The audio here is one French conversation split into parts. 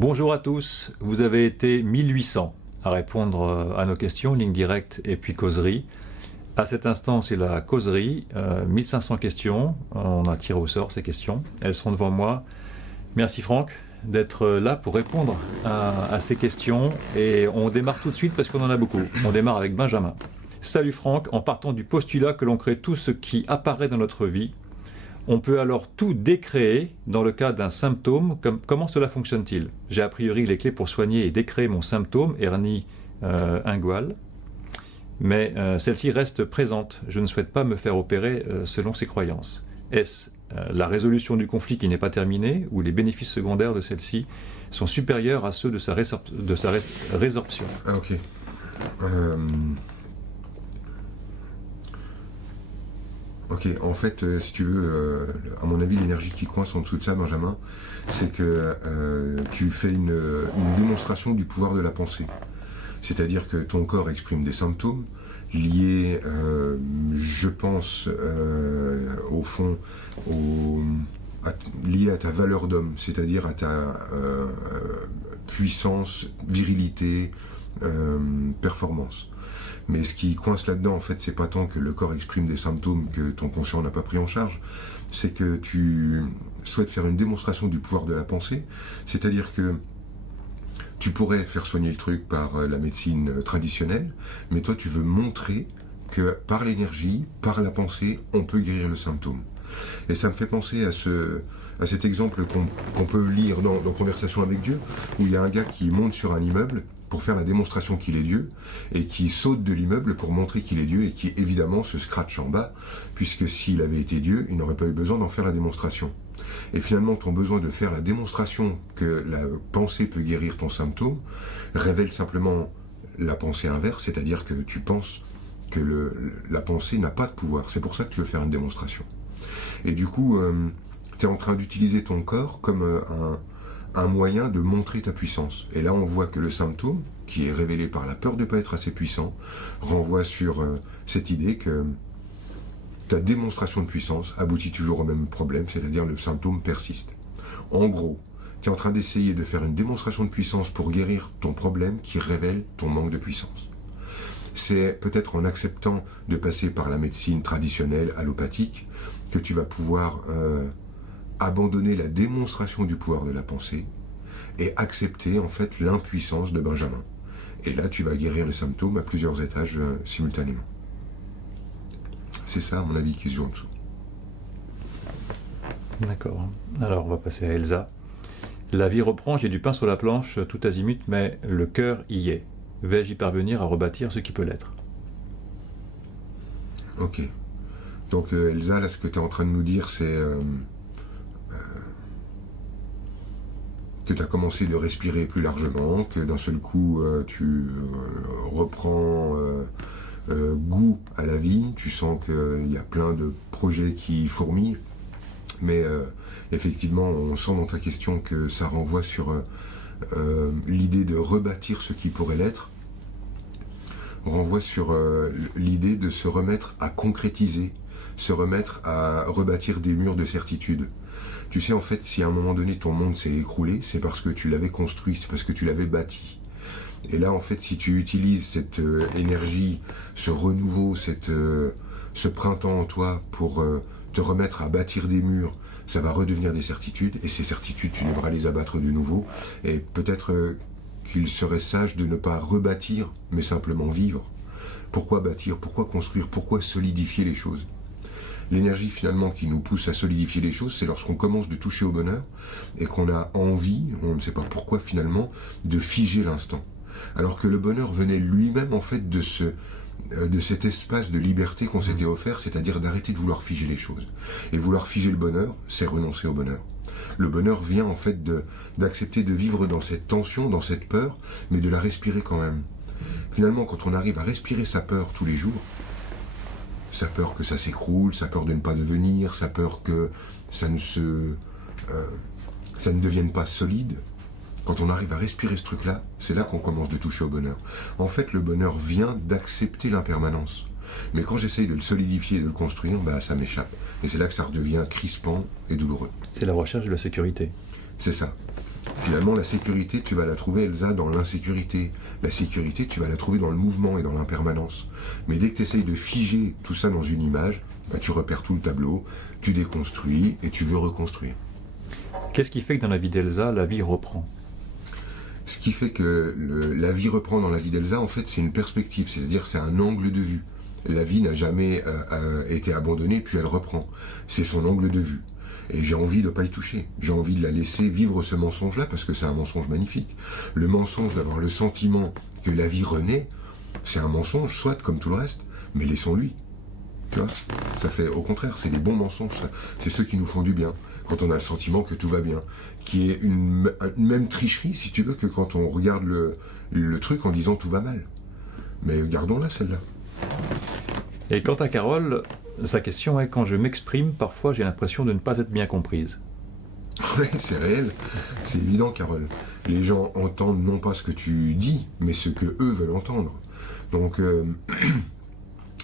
Bonjour à tous, vous avez été 1800 à répondre à nos questions, ligne directe et puis causerie. À cet instant, c'est la causerie, 1500 questions, on a tiré au sort ces questions, elles sont devant moi. Merci Franck d'être là pour répondre à ces questions et on démarre tout de suite parce qu'on en a beaucoup. On démarre avec Benjamin. Salut Franck, en partant du postulat que l'on crée tout ce qui apparaît dans notre vie, on peut alors tout décréer dans le cas d'un symptôme. Comment cela fonctionne-t-il? J'ai a priori les clés pour soigner et décréer mon symptôme, hernie inguinale, mais celle-ci reste présente. Je ne souhaite pas me faire opérer selon ces croyances. Est-ce la résolution du conflit qui n'est pas terminée ou les bénéfices secondaires de celle-ci sont supérieurs à ceux de sa résorption? Ah ok. Ok, en fait, si tu veux, à mon avis, l'énergie qui coince en dessous de ça, Benjamin, c'est que tu fais une démonstration du pouvoir de la pensée. C'est-à-dire que ton corps exprime des symptômes liés, je pense, au fond, liés à ta valeur d'homme, c'est-à-dire à ta puissance, virilité, performance. Mais ce qui coince là-dedans, en fait, c'est pas tant que le corps exprime des symptômes que ton conscient n'a pas pris en charge, c'est que tu souhaites faire une démonstration du pouvoir de la pensée, c'est-à-dire que tu pourrais faire soigner le truc par la médecine traditionnelle, mais toi tu veux montrer que par l'énergie, par la pensée, on peut guérir le symptôme. Et ça me fait penser à cet exemple qu'on peut lire dans Conversation avec Dieu, où il y a un gars qui monte sur un immeuble pour faire la démonstration qu'il est Dieu, et qui saute de l'immeuble pour montrer qu'il est Dieu, et qui évidemment se scratche en bas, puisque s'il avait été Dieu, il n'aurait pas eu besoin d'en faire la démonstration. Et finalement, ton besoin de faire la démonstration que la pensée peut guérir ton symptôme révèle simplement la pensée inverse, c'est-à-dire que tu penses que la pensée n'a pas de pouvoir. C'est pour ça que tu veux faire une démonstration. Et du coup, tu es en train d'utiliser ton corps comme un moyen de montrer ta puissance. Et là, on voit que le symptôme, qui est révélé par la peur de ne pas être assez puissant, renvoie sur cette idée que ta démonstration de puissance aboutit toujours au même problème, c'est-à-dire le symptôme persiste. En gros, tu es en train d'essayer de faire une démonstration de puissance pour guérir ton problème qui révèle ton manque de puissance. C'est peut-être en acceptant de passer par la médecine traditionnelle, allopathique, que tu vas pouvoir abandonner la démonstration du pouvoir de la pensée et accepter en fait l'impuissance de Benjamin. Et là, tu vas guérir le symptôme à plusieurs étages simultanément. C'est ça, à mon avis, qui se joue en dessous. D'accord. Alors, on va passer à Elsa. La vie reprend, j'ai du pain sur la planche, tout azimut, mais le cœur y est. Vais-je y parvenir à rebâtir ce qui peut l'être? Ok. Donc, Elsa, là, ce que tu es en train de nous dire, c'est que tu as commencé de respirer plus largement, que d'un seul coup, tu reprends goût à la vie, tu sens qu'il y a plein de projets qui fourmillent, mais effectivement, on sent dans ta question que ça renvoie sur l'idée de rebâtir ce qui pourrait l'être, renvoie sur l'idée de se remettre à concrétiser, se remettre à rebâtir des murs de certitude. Tu sais, en fait, si à un moment donné ton monde s'est écroulé, c'est parce que tu l'avais construit, c'est parce que tu l'avais bâti. Et là, en fait, si tu utilises cette énergie, ce renouveau, ce printemps en toi pour te remettre à bâtir des murs, ça va redevenir des certitudes, et ces certitudes, tu devras les abattre de nouveau. Et peut-être qu'il serait sage de ne pas rebâtir, mais simplement vivre. Pourquoi bâtir? Pourquoi construire? Pourquoi solidifier les choses? L'énergie finalement qui nous pousse à solidifier les choses, c'est lorsqu'on commence de toucher au bonheur et qu'on a envie, on ne sait pas pourquoi finalement, de figer l'instant. Alors que le bonheur venait lui-même en fait de cet espace de liberté qu'on s'était offert, c'est-à-dire d'arrêter de vouloir figer les choses. Et vouloir figer le bonheur, c'est renoncer au bonheur. Le bonheur vient en fait d'accepter de vivre dans cette tension, dans cette peur, mais de la respirer quand même. Finalement, quand on arrive à respirer sa peur tous les jours, sa peur que ça s'écroule, sa peur de ne pas devenir, sa peur que ça ne devienne pas solide. Quand on arrive à respirer ce truc-là, c'est là qu'on commence de toucher au bonheur. En fait, le bonheur vient d'accepter l'impermanence. Mais quand j'essaye de le solidifier et de le construire, ça m'échappe. Et c'est là que ça redevient crispant et douloureux. C'est la recherche de la sécurité. C'est ça. Finalement, la sécurité, tu vas la trouver, Elsa, dans l'insécurité. La sécurité, tu vas la trouver dans le mouvement et dans l'impermanence. Mais dès que tu essayes de figer tout ça dans une image, bah, tu repères tout le tableau, tu déconstruis et tu veux reconstruire. Qu'est-ce qui fait que dans la vie d'Elsa, la vie reprend? Ce qui fait que la vie reprend dans la vie d'Elsa, en fait, c'est une perspective, c'est-à-dire c'est un angle de vue. La vie n'a jamais été abandonnée, puis elle reprend. C'est son angle de vue. Et j'ai envie de ne pas y toucher. J'ai envie de la laisser vivre ce mensonge-là, parce que c'est un mensonge magnifique. Le mensonge d'avoir le sentiment que la vie renaît, c'est un mensonge, soit comme tout le reste, mais laissons-lui. Tu vois, ça fait, au contraire, c'est les bons mensonges, ça. C'est ceux qui nous font du bien, quand on a le sentiment que tout va bien. Qui est une même tricherie, si tu veux, que quand on regarde le truc en disant tout va mal. Mais gardons-la, celle-là. Et quant à Carole, sa question est: quand je m'exprime, parfois j'ai l'impression de ne pas être bien comprise. Oui, c'est réel. C'est évident, Carole. Les gens entendent non pas ce que tu dis, mais ce que eux veulent entendre. Donc,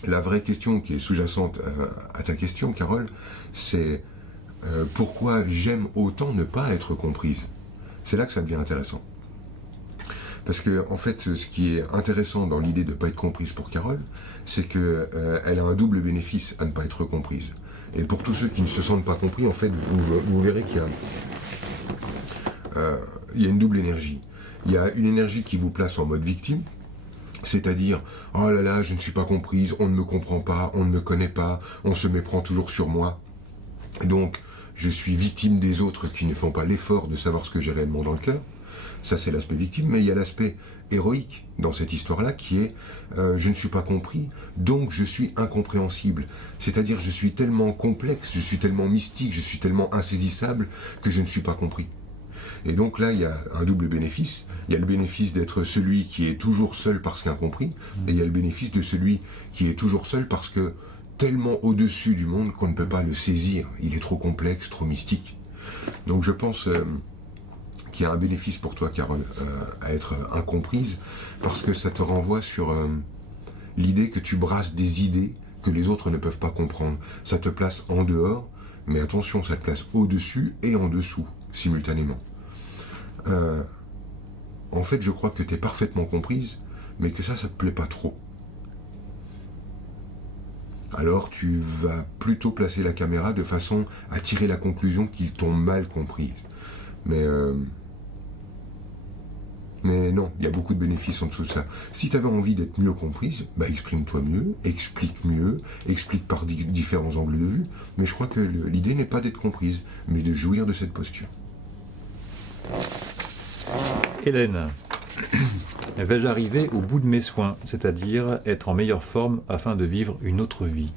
la vraie question qui est sous-jacente à ta question, Carole, c'est pourquoi j'aime autant ne pas être comprise. C'est là que ça devient intéressant. Parce que, en fait, ce qui est intéressant dans l'idée de ne pas être comprise pour Carole, c'est qu'elle a un double bénéfice à ne pas être comprise. Et pour tous ceux qui ne se sentent pas compris, en fait, vous verrez qu'il y a une double énergie. Il y a une énergie qui vous place en mode victime, c'est-à-dire « Oh là là, je ne suis pas comprise, on ne me comprend pas, on ne me connaît pas, on se méprend toujours sur moi. » Donc, je suis victime des autres qui ne font pas l'effort de savoir ce que j'ai réellement dans le cœur. Ça, c'est l'aspect victime, mais il y a l'aspect héroïque dans cette histoire-là qui est je ne suis pas compris, donc je suis incompréhensible. C'est-à-dire, je suis tellement complexe, je suis tellement mystique, je suis tellement insaisissable que je ne suis pas compris. Et donc là, il y a un double bénéfice. Il y a le bénéfice d'être celui qui est toujours seul parce qu'incompris, et il y a le bénéfice de celui qui est toujours seul parce que tellement au-dessus du monde qu'on ne peut pas le saisir. Il est trop complexe, trop mystique. Donc je pense qu'il y a un bénéfice pour toi, Carole, à être incomprise, parce que ça te renvoie sur l'idée que tu brasses des idées que les autres ne peuvent pas comprendre. Ça te place en dehors, mais attention, ça te place au-dessus et en dessous, simultanément. En fait, je crois que tu es parfaitement comprise, mais que ça te plaît pas trop. Alors tu vas plutôt placer la caméra de façon à tirer la conclusion qu'ils t'ont mal comprise. Mais non, il y a beaucoup de bénéfices en dessous de ça. Si tu avais envie d'être mieux comprise, bah exprime-toi mieux, explique par différents angles de vue. Mais je crois que l'idée n'est pas d'être comprise, mais de jouir de cette posture. Hélène, vais-je arriver au bout de mes soins, c'est-à-dire être en meilleure forme afin de vivre une autre vie?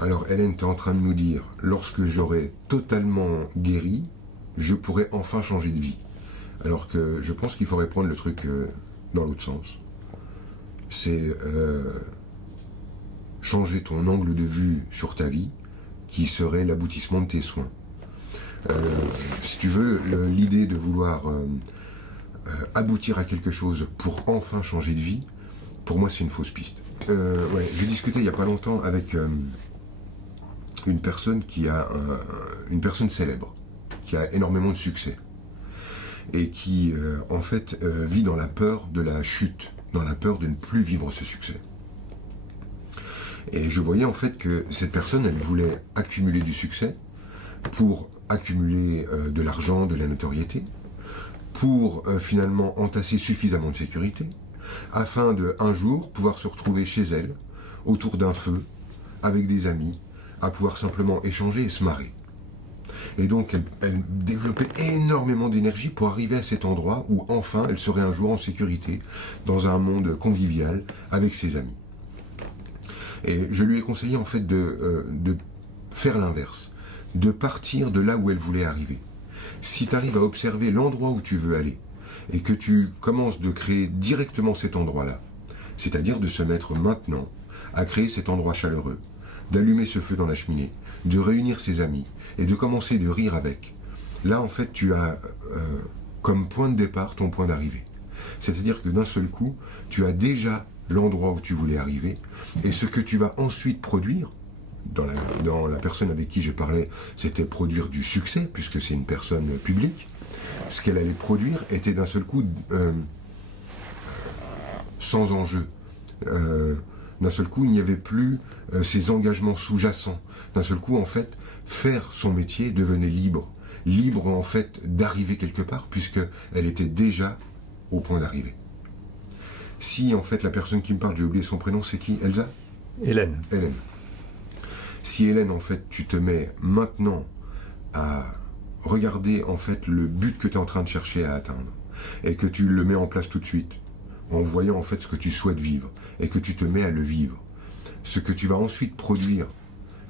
Alors Hélène, tu es en train de nous dire, lorsque j'aurai totalement guéri, je pourrai enfin changer de vie. Alors que je pense qu'il faudrait prendre le truc dans l'autre sens. C'est changer ton angle de vue sur ta vie, qui serait l'aboutissement de tes soins. Si tu veux, l'idée de vouloir aboutir à quelque chose pour enfin changer de vie, pour moi c'est une fausse piste. J'ai discuté il n'y a pas longtemps avec une personne une personne célèbre, qui a énormément de succès, et qui en fait vit dans la peur de la chute, dans la peur de ne plus vivre ce succès. Et je voyais en fait que cette personne, elle voulait accumuler du succès pour accumuler de l'argent, de la notoriété, pour finalement entasser suffisamment de sécurité, afin de un jour pouvoir se retrouver chez elle, autour d'un feu, avec des amis, à pouvoir simplement échanger et se marrer. Et donc elle développait énormément d'énergie pour arriver à cet endroit où enfin elle serait un jour en sécurité, dans un monde convivial, avec ses amis. Et je lui ai conseillé en fait de faire l'inverse, de partir de là où elle voulait arriver. Si tu arrives à observer l'endroit où tu veux aller, et que tu commences de créer directement cet endroit-là, c'est-à-dire de se mettre maintenant à créer cet endroit chaleureux, d'allumer ce feu dans la cheminée, de réunir ses amis, et de commencer de rire avec, là en fait tu as comme point de départ ton point d'arrivée. C'est-à-dire que d'un seul coup, tu as déjà l'endroit où tu voulais arriver, et ce que tu vas ensuite produire, dans la personne avec qui j'ai parlé, c'était produire du succès, puisque c'est une personne publique. Ce qu'elle allait produire était d'un seul coup sans enjeu. D'un seul coup, il n'y avait plus ces engagements sous-jacents. D'un seul coup, en fait, faire son métier devenait libre. Libre, en fait, d'arriver quelque part, puisqu'elle était déjà au point d'arriver. Si, en fait, la personne qui me parle, j'ai oublié son prénom, c'est qui? Elsa? Hélène. Hélène. Si Hélène, en fait, tu te mets maintenant à regarder, en fait, le but que tu es en train de chercher à atteindre, et que tu le mets en place tout de suite, en voyant, en fait, ce que tu souhaites vivre, et que tu te mets à le vivre, ce que tu vas ensuite produire,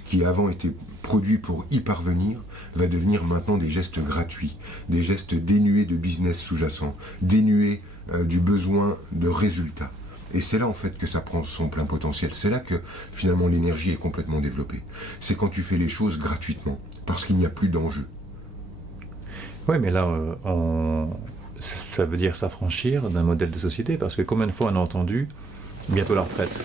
qui avant était produit pour y parvenir, va devenir maintenant des gestes gratuits, des gestes dénués de business sous-jacent, dénués du besoin de résultats. Et c'est là en fait que ça prend son plein potentiel. C'est là que finalement l'énergie est complètement développée. C'est quand tu fais les choses gratuitement, parce qu'il n'y a plus d'enjeu. Oui, mais là, ça veut dire s'affranchir d'un modèle de société, parce que combien de fois on a entendu bientôt la retraite.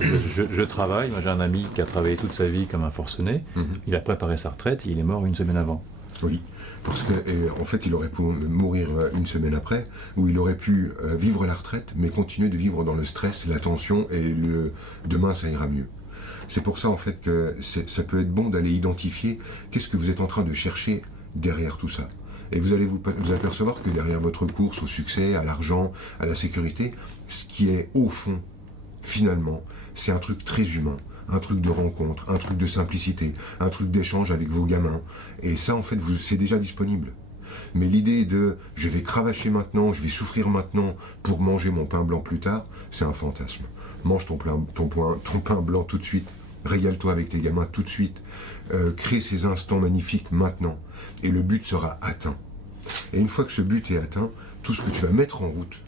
Je travaille, moi j'ai un ami qui a travaillé toute sa vie comme un forcené, il a préparé sa retraite et il est mort une semaine avant. Oui, parce que en fait il aurait pu mourir une semaine après, ou il aurait pu vivre la retraite, mais continuer de vivre dans le stress, la tension et le demain ça ira mieux. C'est pour ça en fait que ça peut être bon d'aller identifier qu'est-ce que vous êtes en train de chercher derrière tout ça. Et vous allez vous apercevoir que derrière votre course au succès, à l'argent, à la sécurité, ce qui est au fond, finalement, c'est un truc très humain, un truc de rencontre, un truc de simplicité, un truc d'échange avec vos gamins. Et ça, en fait, c'est déjà disponible. Mais l'idée de « je vais cravacher maintenant, je vais souffrir maintenant pour manger mon pain blanc plus tard », c'est un fantasme. Mange ton pain blanc tout de suite. Régale-toi avec tes gamins tout de suite. Crée ces instants magnifiques maintenant. Et le but sera atteint. Et une fois que ce but est atteint, tout ce que tu vas mettre en route,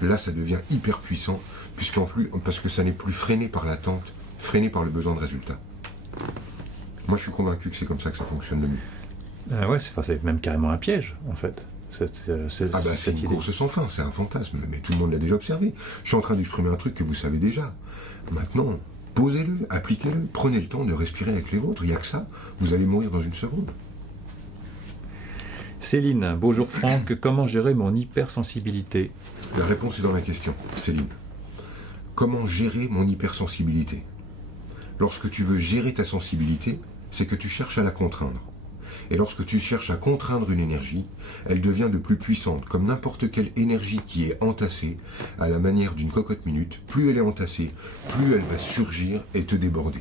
là ça devient hyper puissant, parce que ça n'est plus freiné par l'attente, freiné par le besoin de résultat. Moi je suis convaincu que c'est comme ça que ça fonctionne le mieux. Ouais, c'est même carrément un piège en fait. C'est une course sans fin, c'est un fantasme, mais tout le monde l'a déjà observé. Je suis en train d'exprimer un truc que vous savez déjà. Maintenant, posez-le, appliquez-le, prenez le temps de respirer avec les vôtres, il n'y a que ça, vous allez mourir dans une seconde. Céline, bonjour Franck, comment gérer mon hypersensibilité? La réponse est dans la question, Céline. Comment gérer mon hypersensibilité? Lorsque tu veux gérer ta sensibilité, c'est que tu cherches à la contraindre. Et lorsque tu cherches à contraindre une énergie, elle devient de plus puissante, comme n'importe quelle énergie qui est entassée, à la manière d'une cocotte minute. Plus elle est entassée, plus elle va surgir et te déborder.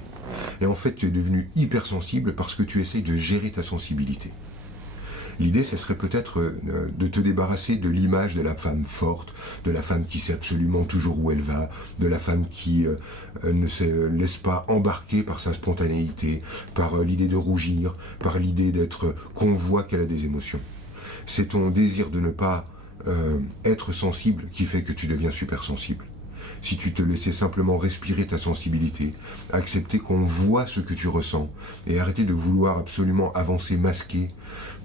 Et en fait, tu es devenu hypersensible parce que tu essayes de gérer ta sensibilité. L'idée, ce serait peut-être de te débarrasser de l'image de la femme forte, de la femme qui sait absolument toujours où elle va, de la femme qui ne se laisse pas embarquer par sa spontanéité, par l'idée de rougir, par l'idée qu'on voit qu'elle a des émotions. C'est ton désir de ne pas être sensible qui fait que tu deviens super sensible. Si tu te laissais simplement respirer ta sensibilité, accepter qu'on voit ce que tu ressens et arrêter de vouloir absolument avancer masqué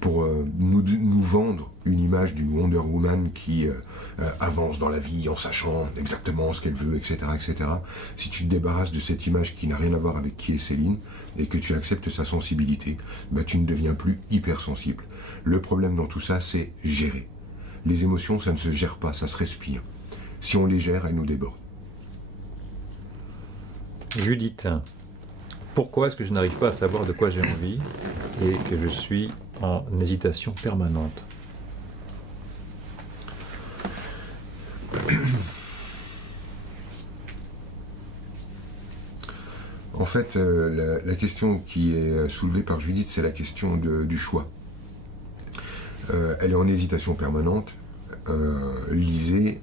pour nous vendre une image d'une Wonder Woman qui avance dans la vie en sachant exactement ce qu'elle veut, etc., etc. Si tu te débarrasses de cette image qui n'a rien à voir avec qui est Céline et que tu acceptes sa sensibilité, bah, tu ne deviens plus hypersensible. Le problème dans tout ça, c'est gérer. Les émotions, ça ne se gère pas, ça se respire. Si on les gère, elles nous débordent. Judith, pourquoi est-ce que je n'arrive pas à savoir de quoi j'ai envie et que je suis en hésitation permanente? En fait, la question qui est soulevée par Judith, c'est la question du choix. Elle est en hésitation permanente. Lisez,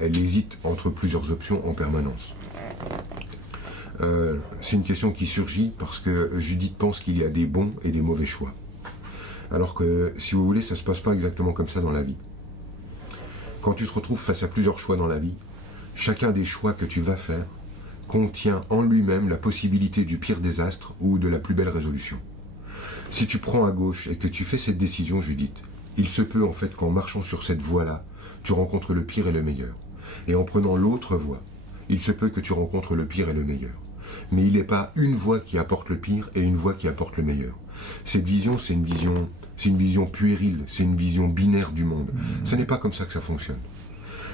elle hésite entre plusieurs options en permanence. C'est une question qui surgit parce que Judith pense qu'il y a des bons et des mauvais choix. Alors que, si vous voulez, ça ne se passe pas exactement comme ça dans la vie. Quand tu te retrouves face à plusieurs choix dans la vie, chacun des choix que tu vas faire contient en lui-même la possibilité du pire désastre ou de la plus belle résolution. Si tu prends à gauche et que tu fais cette décision, Judith, il se peut en fait qu'en marchant sur cette voie-là, tu rencontres le pire et le meilleur. Et en prenant l'autre voie, il se peut que tu rencontres le pire et le meilleur. mais il n'est pas une voie qui apporte le pire et une voie qui apporte le meilleur. Cette vision, c'est une vision puérile, c'est une vision binaire du monde. Ce n'est pas comme ça que ça fonctionne.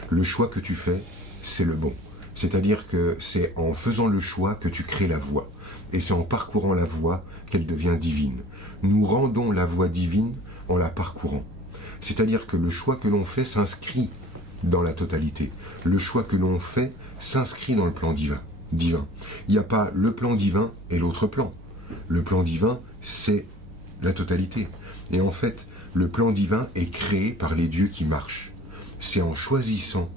Le choix que tu fais, c'est le bon. C'est-à-dire que c'est en faisant le choix que tu crées la voie. Et c'est en parcourant la voie qu'elle devient divine. Nous rendons la voie divine en la parcourant. C'est-à-dire que le choix que l'on fait s'inscrit dans la totalité. Le choix que l'on fait s'inscrit dans le plan divin. Il n'y a pas le plan divin et l'autre plan. Le plan divin, c'est la totalité. Et en fait, le plan divin est créé par les dieux qui marchent. C'est en choisissant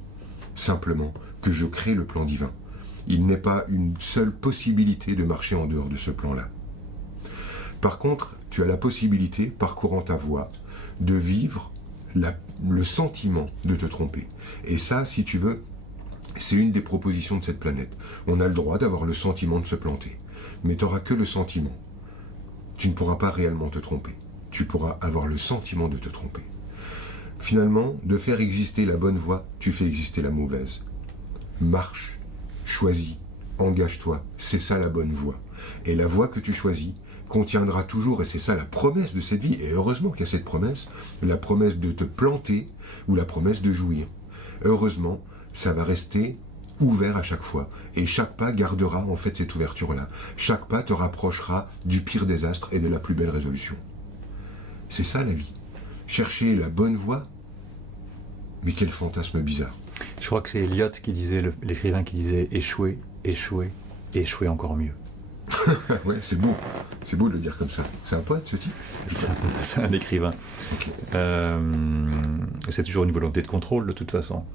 simplement que je crée le plan divin. Il n'est pas une seule possibilité de marcher en dehors de ce plan-là. Par contre, tu as la possibilité, parcourant ta voie, de vivre le sentiment de te tromper. Et ça, si tu veux, c'est une des propositions de cette planète. On a le droit d'avoir le sentiment de se planter. Mais tu n'auras que le sentiment. Tu ne pourras pas réellement te tromper. Tu pourras avoir le sentiment de te tromper. Finalement, de faire exister la bonne voie, tu fais exister la mauvaise. Marche, choisis, engage-toi, c'est ça la bonne voie. Et la voie que tu choisis contiendra toujours, et c'est ça la promesse de cette vie, et heureusement qu'il y a cette promesse, la promesse de te planter ou la promesse de jouir. Heureusement, ça va rester ouvert à chaque fois, et chaque pas gardera en fait cette ouverture-là. Chaque pas te rapprochera du pire désastre et de la plus belle résolution. C'est ça la vie. Chercher la bonne voie, mais quel fantasme bizarre. Je crois que c'est Eliot qui disait, l'écrivain qui disait échouer, échouer, et échouer encore mieux. Ouais, c'est beau de le dire comme ça. C'est un poète ce type? C'est un écrivain. Okay. C'est toujours une volonté de contrôle de toute façon.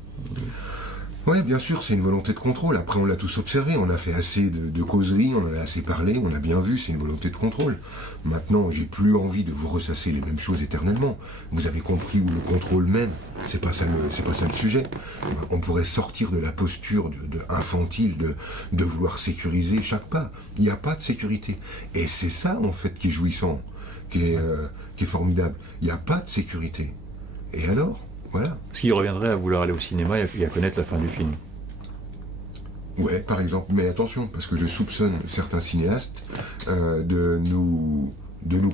Oui, bien sûr, c'est une volonté de contrôle. Après, on l'a tous observé, on a fait assez de causeries, on en a assez parlé, on a bien vu, c'est une volonté de contrôle. Maintenant, j'ai plus envie de vous ressasser les mêmes choses éternellement. Vous avez compris où le contrôle mène. C'est pas ça le sujet. On pourrait sortir de la posture infantile de vouloir sécuriser chaque pas. Il n'y a pas de sécurité. Et c'est ça, en fait, qui est jouissant, qui est formidable. Il n'y a pas de sécurité. Et alors? Voilà. Ce qui reviendrait à vouloir aller au cinéma et à connaître la fin du film. Ouais, par exemple. Mais attention, parce que je soupçonne certains cinéastes de nous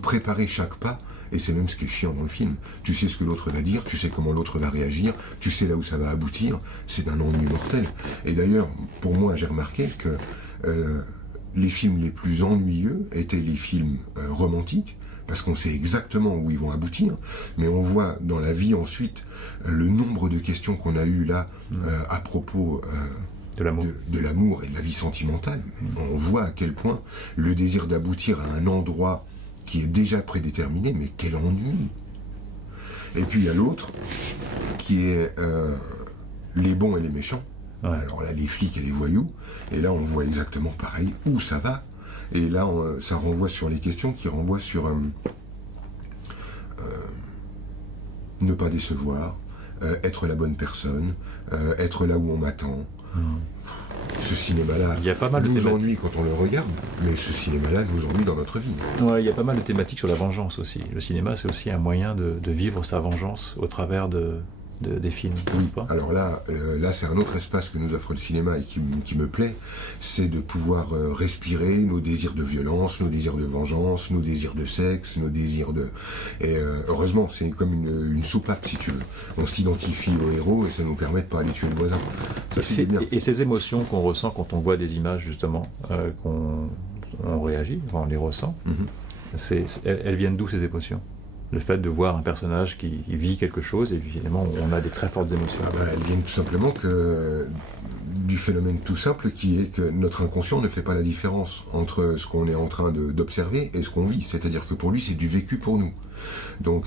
préparer chaque pas, et c'est même ce qui est chiant dans le film. Tu sais ce que l'autre va dire, tu sais comment l'autre va réagir, tu sais là où ça va aboutir, c'est d'un ennui mortel. Et d'ailleurs, pour moi, j'ai remarqué que les films les plus ennuyeux étaient les films romantiques, parce qu'on sait exactement où ils vont aboutir, mais on voit dans la vie ensuite le nombre de questions qu'on a eues là à propos de l'amour et de la vie sentimentale. On voit à quel point le désir d'aboutir à un endroit qui est déjà prédéterminé, mais quel ennui! Et puis il y a l'autre, qui est les bons et les méchants. Ouais. Alors là, les flics et les voyous, et là on voit exactement pareil où ça va. Et là, ça renvoie sur les questions qui renvoient sur ne pas décevoir, être la bonne personne, être là où on m'attend. Ce cinéma-là nous ennuie quand on le regarde, mais ce cinéma-là nous ennuie dans notre vie. Ouais, il y a pas mal de thématiques sur la vengeance aussi. Le cinéma, c'est aussi un moyen de vivre sa vengeance au travers des films. Oui, alors là c'est un autre espace que nous offre le cinéma et qui me plaît, c'est de pouvoir respirer nos désirs de violence, nos désirs de vengeance, nos désirs de sexe, nos désirs de... Et heureusement, c'est comme une soupape, si tu veux. On s'identifie au héros et ça nous permet de ne pas aller tuer le voisin. Et ces émotions qu'on ressent quand on voit des images, justement, on réagit, on les ressent, elles viennent d'où, ces émotions ? Le fait de voir un personnage qui vit quelque chose, et évidemment, on a des très fortes émotions. Elles viennent tout simplement du phénomène tout simple qui est que notre inconscient ne fait pas la différence entre ce qu'on est en train d'observer et ce qu'on vit. C'est-à-dire que pour lui, c'est du vécu pour nous. Donc,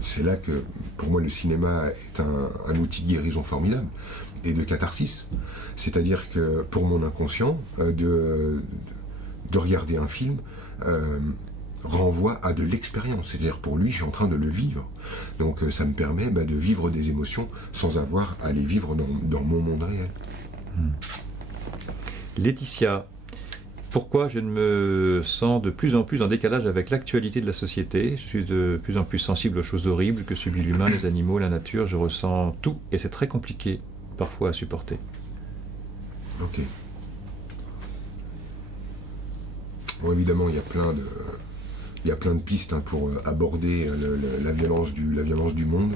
c'est là que, pour moi, le cinéma est un outil de guérison formidable et de catharsis. C'est-à-dire que, pour mon inconscient, de regarder un film... renvoie à de l'expérience, c'est-à-dire pour lui, je suis en train de le vivre. Donc ça me permet de vivre des émotions sans avoir à les vivre dans mon monde réel. Laetitia, pourquoi je me sens de plus en plus en décalage avec l'actualité de la société? Je suis de plus en plus sensible aux choses horribles que subit l'humain, les animaux, la nature, je ressens tout, et c'est très compliqué parfois à supporter. Ok. Bon, évidemment, il y a plein de pistes pour aborder la violence du monde,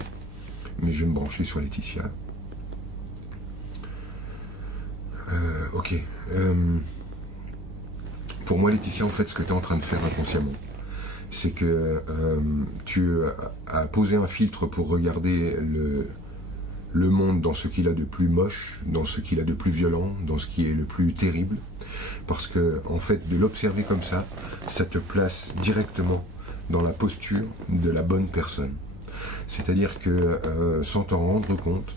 mais je vais me brancher sur Laetitia. Ok. Pour moi, Laetitia, en fait, ce que tu es en train de faire inconsciemment, c'est que tu as posé un filtre pour regarder le monde dans ce qu'il a de plus moche, dans ce qu'il a de plus violent, dans ce qui est le plus terrible. Parce que, en fait, de l'observer comme ça te place directement dans la posture de la bonne personne. C'est-à-dire que, sans t'en rendre compte,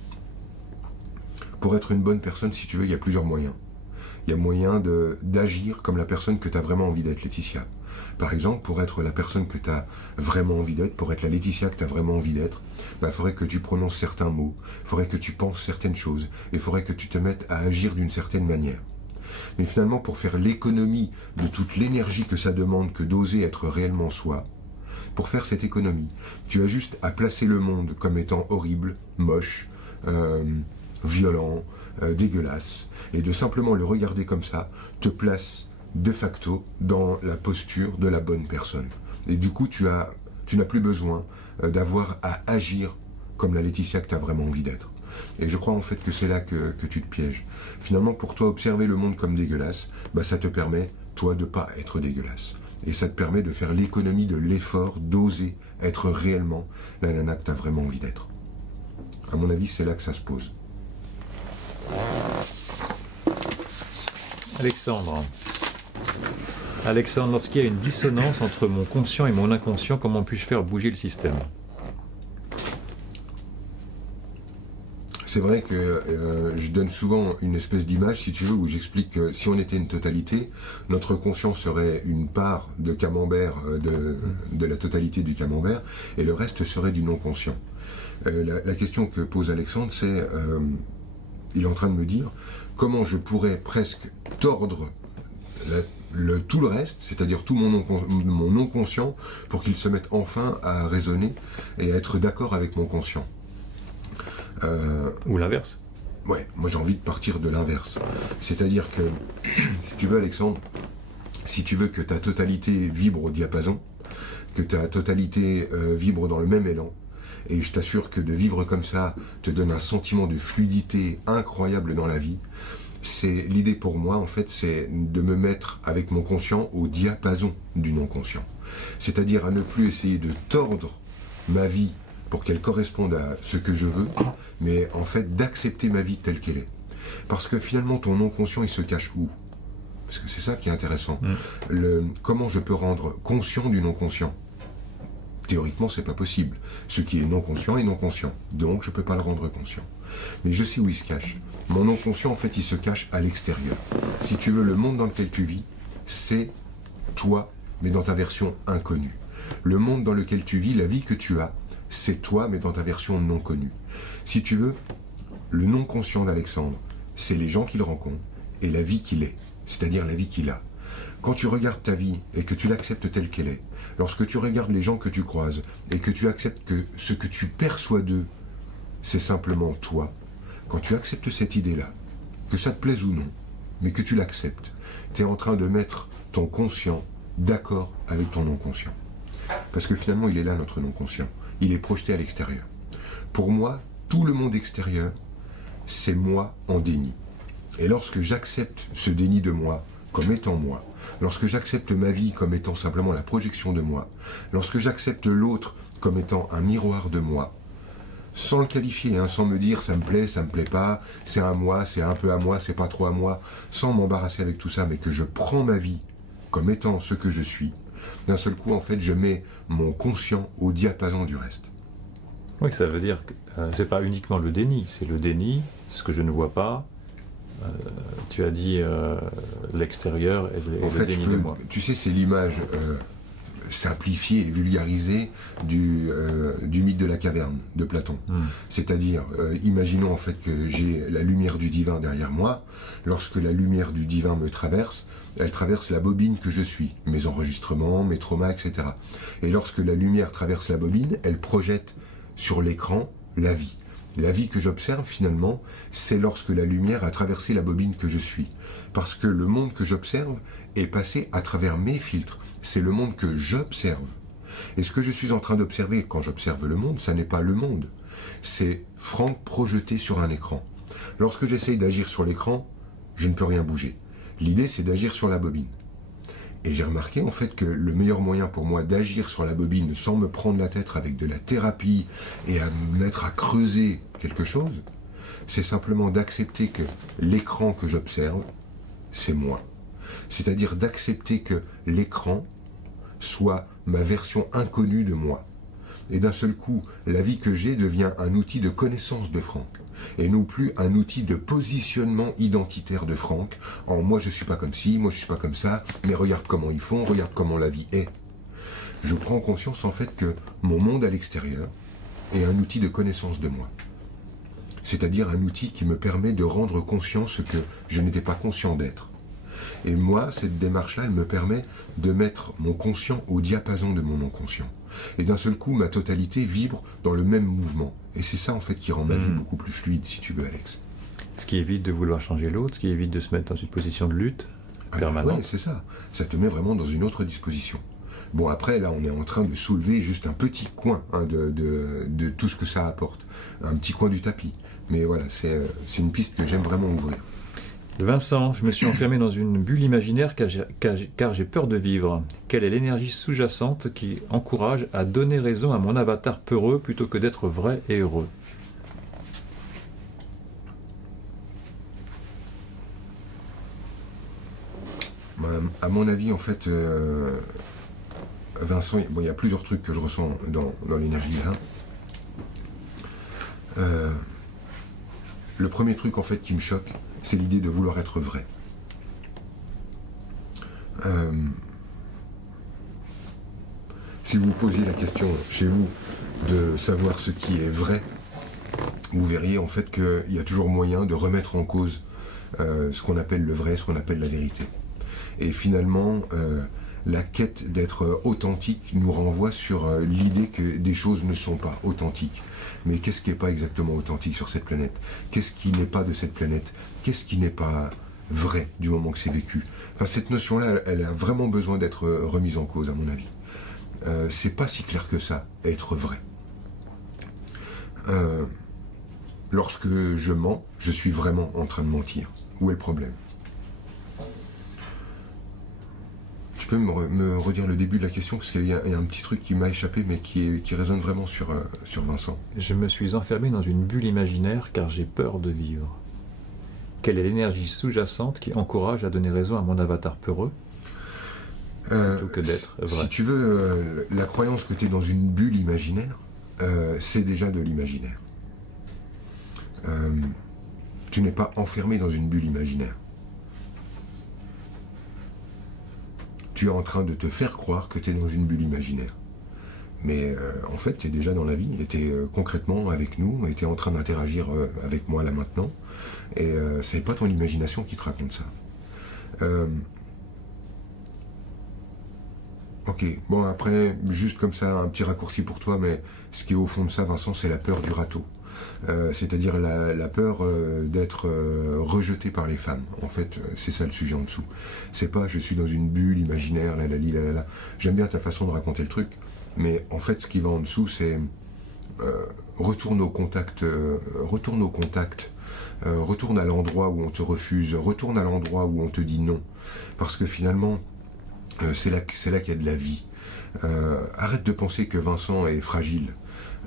pour être une bonne personne, si tu veux, il y a plusieurs moyens. Il y a moyen d'agir comme la personne que tu as vraiment envie d'être, Laetitia. Par exemple, pour être la personne que tu as vraiment envie d'être, pour être la Laetitia que tu as vraiment envie d'être, il faudrait que tu prononces certains mots, il faudrait que tu penses certaines choses, et il faudrait que tu te mettes à agir d'une certaine manière. Mais finalement, pour faire l'économie de toute l'énergie que ça demande que d'oser être réellement soi, pour faire cette économie, tu as juste à placer le monde comme étant horrible, moche, violent, dégueulasse, et de simplement le regarder comme ça, te place de facto dans la posture de la bonne personne. Et du coup, tu n'as plus besoin d'avoir à agir comme la Laetitia que tu as vraiment envie d'être. Et je crois en fait que c'est là que tu te pièges. Finalement, pour toi, observer le monde comme dégueulasse, ça te permet, toi, de ne pas être dégueulasse. Et ça te permet de faire l'économie de l'effort, d'oser être réellement la nana que tu as vraiment envie d'être. À mon avis, c'est là que ça se pose. Alexandre, lorsqu'il y a une dissonance entre mon conscient et mon inconscient, comment puis-je faire bouger le système ? C'est vrai que je donne souvent une espèce d'image, si tu veux, où j'explique que si on était une totalité, notre conscient serait une part de camembert, de la totalité du camembert, et le reste serait du non-conscient. La question que pose Alexandre, c'est, il est en train de me dire, comment je pourrais presque tordre tout le reste, c'est-à-dire tout mon non-conscient, pour qu'il se mette enfin à raisonner et à être d'accord avec mon conscient. Ou l'inverse. Ouais, moi j'ai envie de partir de l'inverse. C'est-à-dire que, si tu veux Alexandre, si tu veux que ta totalité vibre au diapason, que ta totalité vibre dans le même élan, et je t'assure que de vivre comme ça te donne un sentiment de fluidité incroyable dans la vie, c'est l'idée pour moi en fait, c'est de me mettre avec mon conscient au diapason du non-conscient. C'est-à-dire à ne plus essayer de tordre ma vie pour qu'elle corresponde à ce que je veux, mais en fait d'accepter ma vie telle qu'elle est. Parce que finalement ton non-conscient il se cache où ? Parce que c'est ça qui est intéressant. Comment je peux rendre conscient du non-conscient ? Théoriquement c'est pas possible. Ce qui est non-conscient est non-conscient, donc je peux pas le rendre conscient. Mais je sais où il se cache. Mon non-conscient en fait il se cache à l'extérieur. Si tu veux, le monde dans lequel tu vis, c'est toi, mais dans ta version inconnue. Le monde dans lequel tu vis, la vie que tu as, c'est toi, mais dans ta version non connue. Si tu veux, le non-conscient d'Alexandre, c'est les gens qu'il rencontre et la vie qu'il est, c'est-à-dire la vie qu'il a. Quand tu regardes ta vie et que tu l'acceptes telle qu'elle est, lorsque tu regardes les gens que tu croises et que tu acceptes que ce que tu perçois d'eux, c'est simplement toi, quand tu acceptes cette idée-là, que ça te plaise ou non, mais que tu l'acceptes, tu es en train de mettre ton conscient d'accord avec ton non-conscient. Parce que finalement, il est là, notre non-conscient. Il est projeté à l'extérieur. Pour moi, tout le monde extérieur, c'est moi en déni. Et lorsque j'accepte ce déni de moi comme étant moi, lorsque j'accepte ma vie comme étant simplement la projection de moi, lorsque j'accepte l'autre comme étant un miroir de moi, sans le qualifier, sans me dire ça me plaît pas, c'est à moi, c'est un peu à moi, c'est pas trop à moi, sans m'embarrasser avec tout ça, mais que je prends ma vie comme étant ce que je suis, d'un seul coup, en fait, je mets mon conscient au diapason du reste. Oui, ça veut dire que c'est pas uniquement le déni, c'est le déni, ce que je ne vois pas. Tu as dit l'extérieur et le déni de moi. Tu sais, c'est l'image simplifiée et vulgarisée du mythe de la caverne de Platon. C'est-à-dire, imaginons en fait que j'ai la lumière du divin derrière moi. Lorsque la lumière du divin me traverse, elle traverse la bobine que je suis, mes enregistrements, mes traumas, etc. Et lorsque la lumière traverse la bobine, elle projette sur l'écran la vie. La vie que j'observe, finalement, c'est lorsque la lumière a traversé la bobine que je suis. Parce que le monde que j'observe est passé à travers mes filtres. C'est le monde que j'observe. Et ce que je suis en train d'observer quand j'observe le monde, ça n'est pas le monde. C'est Franck projeté sur un écran. Lorsque j'essaye d'agir sur l'écran, je ne peux rien bouger. L'idée, c'est d'agir sur la bobine. Et j'ai remarqué en fait que le meilleur moyen pour moi d'agir sur la bobine sans me prendre la tête avec de la thérapie et à me mettre à creuser quelque chose, c'est simplement d'accepter que l'écran que j'observe, c'est moi. C'est-à-dire d'accepter que l'écran soit ma version inconnue de moi. Et d'un seul coup, la vie que j'ai devient un outil de connaissance de Franck, et non plus un outil de positionnement identitaire de Franck, en moi je suis pas comme ci, moi je suis pas comme ça, mais regarde comment ils font, regarde comment la vie est. Je prends conscience en fait que mon monde à l'extérieur est un outil de connaissance de moi. C'est-à-dire un outil qui me permet de rendre conscient ce que je n'étais pas conscient d'être. Et moi, cette démarche-là, elle me permet de mettre mon conscient au diapason de mon non-conscient. Et d'un seul coup, ma totalité vibre dans le même mouvement. Et c'est ça, en fait, qui rend ma vie beaucoup plus fluide, si tu veux, Alex. Ce qui évite de vouloir changer l'autre, ce qui évite de se mettre dans une position de lutte permanente. Oui, c'est ça. Ça te met vraiment dans une autre disposition. Bon, après, là, on est en train de soulever juste un petit coin de tout ce que ça apporte. Un petit coin du tapis. Mais voilà, c'est une piste que j'aime vraiment ouvrir. Vincent, je me suis enfermé dans une bulle imaginaire car j'ai peur de vivre. Quelle est l'énergie sous-jacente qui encourage à donner raison à mon avatar peureux plutôt que d'être vrai et heureux? À mon avis, en fait, Vincent, bon, il y a plusieurs trucs que je ressens dans l'énergie là. Le premier truc, en fait, qui me choque, c'est l'idée de vouloir être vrai. Si vous posiez la question chez vous de savoir ce qui est vrai, vous verriez en fait qu'il y a toujours moyen de remettre en cause ce qu'on appelle le vrai, ce qu'on appelle la vérité. Et finalement, la quête d'être authentique nous renvoie sur l'idée que des choses ne sont pas authentiques. Mais qu'est-ce qui n'est pas exactement authentique sur cette planète? Qu'est-ce qui n'est pas de cette planète? Qu'est-ce qui n'est pas vrai du moment que c'est vécu? Enfin, cette notion-là, elle a vraiment besoin d'être remise en cause, à mon avis. C'est pas si clair que ça, être vrai. Lorsque je mens, je suis vraiment en train de mentir. Où est le problème? Tu peux me redire le début de la question, parce qu'il y a un petit truc qui m'a échappé, mais qui résonne vraiment sur Vincent. Je me suis enfermé dans une bulle imaginaire car j'ai peur de vivre. Quelle est l'énergie sous-jacente qui encourage à donner raison à mon avatar peureux plutôt que d'être vrai? Si tu veux, la croyance que tu es dans une bulle imaginaire, c'est déjà de l'imaginaire. Tu n'es pas enfermé dans une bulle imaginaire. Tu es en train de te faire croire que tu es dans une bulle imaginaire. Mais en fait, tu es déjà dans la vie, et tu es concrètement avec nous, et tu es en train d'interagir avec moi là maintenant, et c'est pas ton imagination qui te raconte ça. Ok, bon après, juste comme ça, un petit raccourci pour toi, mais ce qui est au fond de ça, Vincent, c'est la peur du râteau. C'est-à-dire la peur d'être rejeté par les femmes. En fait, c'est ça le sujet en dessous. C'est pas je suis dans une bulle imaginaire, la. J'aime bien ta façon de raconter le truc, mais en fait, ce qui va en dessous, c'est retourne au contact, retourne à l'endroit où on te refuse, retourne à l'endroit où on te dit non, parce que finalement, c'est là qu'il y a de la vie. Arrête de penser que Vincent est fragile.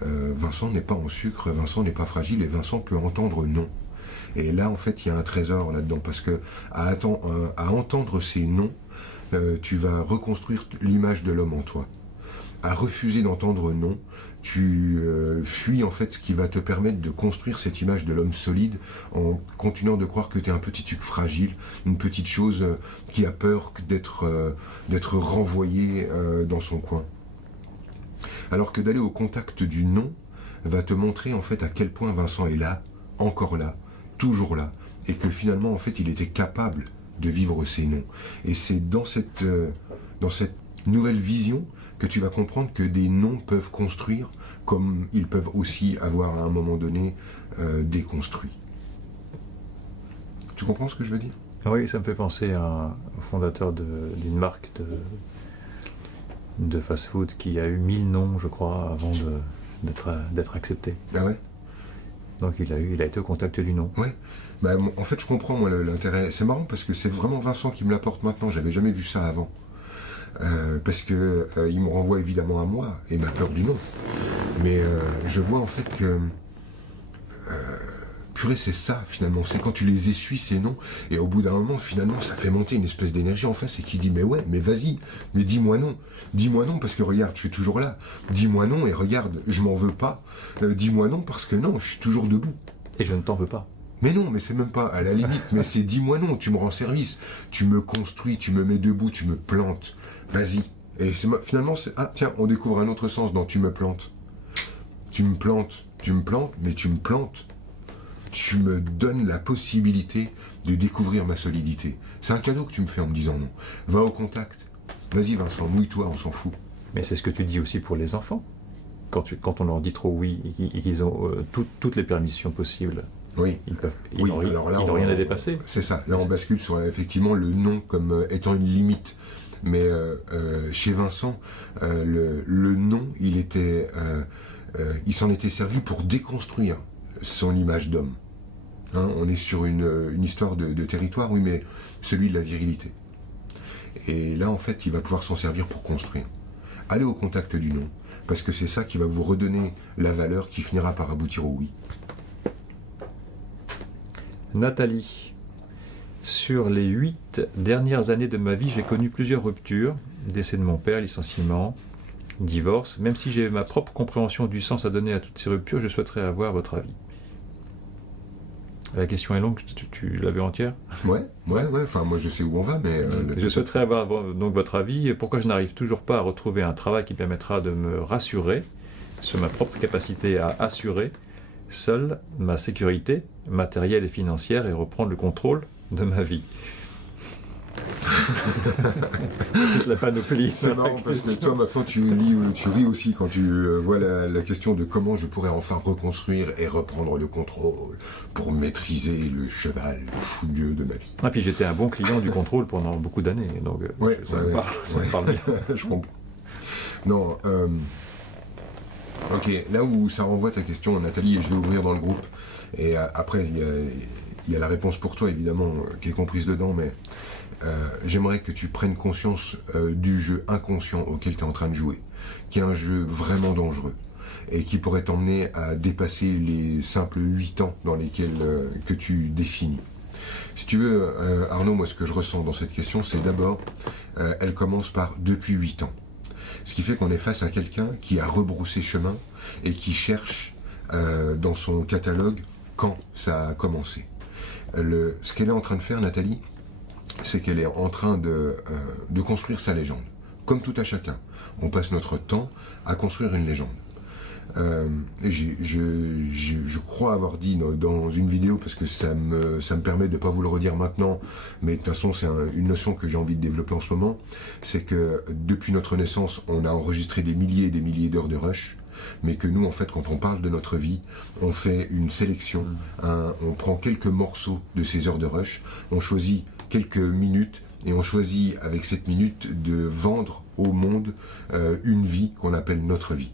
Vincent n'est pas en sucre, Vincent n'est pas fragile, et Vincent peut entendre non. Et là, en fait, il y a un trésor là-dedans, parce que à entendre ces noms, tu vas reconstruire l'image de l'homme en toi. À refuser d'entendre non, tu fuis en fait ce qui va te permettre de construire cette image de l'homme solide en continuant de croire que tu es un petit truc fragile, une petite chose qui a peur d'être renvoyé dans son coin. Alors que d'aller au contact du non va te montrer en fait à quel point Vincent est là, encore là, toujours là, et que finalement en fait il était capable de vivre ces non. Et c'est dans cette nouvelle vision que tu vas comprendre que des noms peuvent construire comme ils peuvent aussi avoir à un moment donné déconstruit. Tu comprends ce que je veux dire? Oui, ça me fait penser au fondateur d'une marque de fast-food qui a eu 1000 noms, je crois, avant d'être accepté. Ah ouais? Donc il a été au contact du nom. Ouais. Bah, en fait, je comprends moi l'intérêt. C'est marrant parce que c'est vraiment Vincent qui me l'apporte maintenant. J'avais jamais vu ça avant. Parce que il me renvoie évidemment à moi et ma peur du nom. Mais je vois en fait que purée, c'est ça finalement, c'est quand tu les essuies ces noms, et au bout d'un moment finalement ça fait monter une espèce d'énergie en face et qui dit mais ouais, mais vas-y, mais dis-moi non parce que regarde, je suis toujours là, dis-moi non et regarde, je m'en veux pas, dis-moi non parce que non, je suis toujours debout. Et je ne t'en veux pas. Mais non, mais c'est même pas à la limite, mais c'est dis-moi non, tu me rends service, tu me construis, tu me mets debout, tu me plantes, vas-y. Et finalement, ah tiens, on découvre un autre sens dans tu me plantes. Tu me plantes, mais tu me plantes. Tu me donnes la possibilité de découvrir ma solidité. C'est un cadeau que tu me fais en me disant non. Va au contact. Vas-y Vincent, mouille-toi, on s'en fout. Mais c'est ce que tu dis aussi pour les enfants. Quand on leur dit trop oui et qu'ils ont toutes les permissions possibles, oui. Ils n'ont rien à dépasser. C'est ça. Là, on bascule sur effectivement le non comme étant une limite. Mais chez Vincent, le non, il s'en était servi pour déconstruire son image d'homme. Hein, on est sur une histoire de territoire, oui, mais celui de la virilité. Et là, en fait, il va pouvoir s'en servir pour construire. Allez au contact du non, parce que c'est ça qui va vous redonner la valeur qui finira par aboutir au oui. Nathalie, sur les 8 dernières années de ma vie, j'ai connu plusieurs ruptures, décès de mon père, licenciement, divorce. Même si j'ai ma propre compréhension du sens à donner à toutes ces ruptures, je souhaiterais avoir votre avis. La question est longue, tu l'avais entière? Ouais, enfin moi je sais où on va, mais... je souhaiterais avoir donc votre avis. Pourquoi je n'arrive toujours pas à retrouver un travail qui permettra de me rassurer sur ma propre capacité à assurer seule ma sécurité matérielle et financière et reprendre le contrôle de ma vie. Toute la panoplie. C'est marrant parce que toi maintenant tu ris aussi quand tu vois la question de comment je pourrais enfin reconstruire et reprendre le contrôle pour maîtriser le cheval fougueux de ma vie. Ah puis j'étais un bon client du contrôle pendant beaucoup d'années, donc ça me parle bien. Je comprends. Non, ok, là où ça renvoie ta question, Nathalie, et je vais ouvrir dans le groupe, et après il y a la réponse pour toi évidemment qui est comprise dedans, mais j'aimerais que tu prennes conscience du jeu inconscient auquel tu es en train de jouer, qui est un jeu vraiment dangereux et qui pourrait t'emmener à dépasser les simples 8 ans dans lesquels que tu définis. Si tu veux, Arnaud, moi ce que je ressens dans cette question, c'est d'abord, elle commence par depuis 8 ans. Ce qui fait qu'on est face à quelqu'un qui a rebroussé chemin et qui cherche dans son catalogue quand ça a commencé. Ce qu'elle est en train de faire, Nathalie, c'est qu'elle est en train de construire sa légende. Comme tout à chacun. On passe notre temps à construire une légende. Je crois avoir dit dans une vidéo, parce que ça me permet de ne pas vous le redire maintenant, mais de toute façon c'est une notion que j'ai envie de développer en ce moment, c'est que depuis notre naissance, on a enregistré des milliers et des milliers d'heures de rush, mais que nous, en fait, quand on parle de notre vie, on fait une sélection, on prend quelques morceaux de ces heures de rush, on choisit quelques minutes, et on choisit avec cette minute de vendre au monde une vie qu'on appelle notre vie.